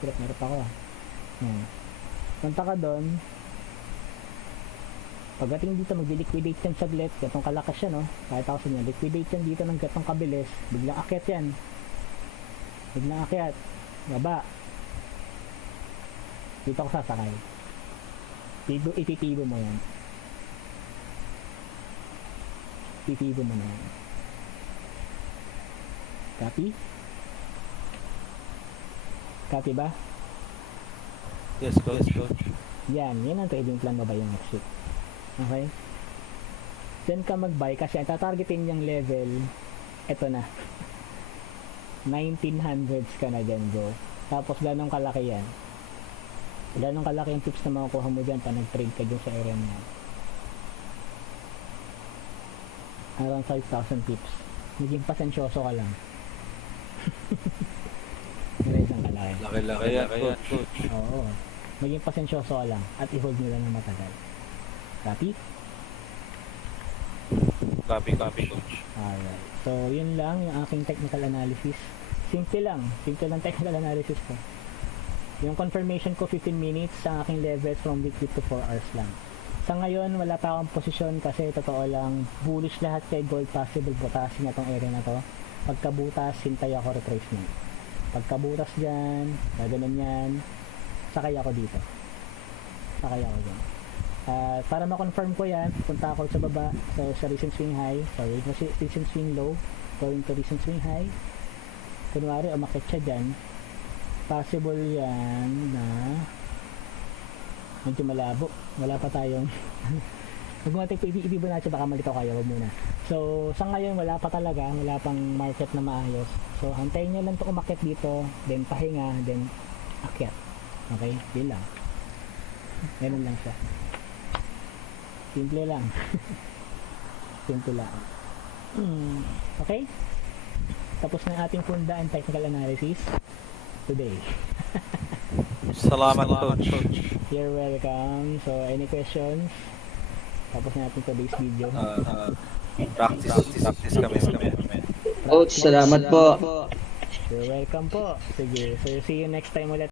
hirap ako ah. Yan. Punta ka doon. Pagdating dito, mag-liquidate yan saglit. Gatong kalakas siya, no? Kahit ako sa niya, liquidate yan dito ng gatong kabilis. Biglang akyat yan. Biglang akyat. Baba. Dito ako sasakay. Ititibo mo yan. Ititibo mo na yan. Copy? Copy ba? Yes, coach. Yan ang trading plan mo ba yung exit? Okay? Diyan ka mag-buy kasi ang tatargetin niyang level, eto na. 1900s ka na dyan, bro. Tapos ganong kalaki yan. Ganong kalaki yung tips na makukuha mo dyan pa nag-trade ka dyan sa area niya. Around 5,000 tips. Maging pasensyoso ka lang. Yan isang kalaki. Laki-laki yan, coach. Oo. Maging pasensyoso ka lang at i-hold nyo lang ng matagal. Copy? Copy, coach. Alright. So, yun lang yung aking technical analysis. Simple lang technical analysis ko. Yung confirmation ko 15 minutes ang aking level from weekly to 4 hours lang. Sa ngayon, wala pa akong posisyon kasi totoo lang, bullish lahat kay gold, possible butasin na tong area na to. Pagkabutas, hintay ako retracement. Pagkabutas dyan, gaganon yan, sakay ako dito. Sakay ako dyan. Para ma-confirm ko yan, punta ako sa baba, sa recent swing high, recent swing low, going to recent swing high. Kunwari, umakit siya dyan, possible yan na medyo malabo. Wala pa tayong huwag mo natin Fibonacci, baka malito kayo, huwag muna. So, sa ngayon, wala pa talaga, wala pang market na maayos. So, antayin nyo lang ito umakit dito, then pahinga, then akyat. Okay? Yun lang. Ganun lang siya. Simple lang. Simple lang. Okay? Tapos na ating funda and technical analysis today. Salamat, coach. You're welcome. So, any questions? Tapos na natin today's video. Practice kami. Coach, salamat po. You're welcome po. Sige. So, see you next time ulit.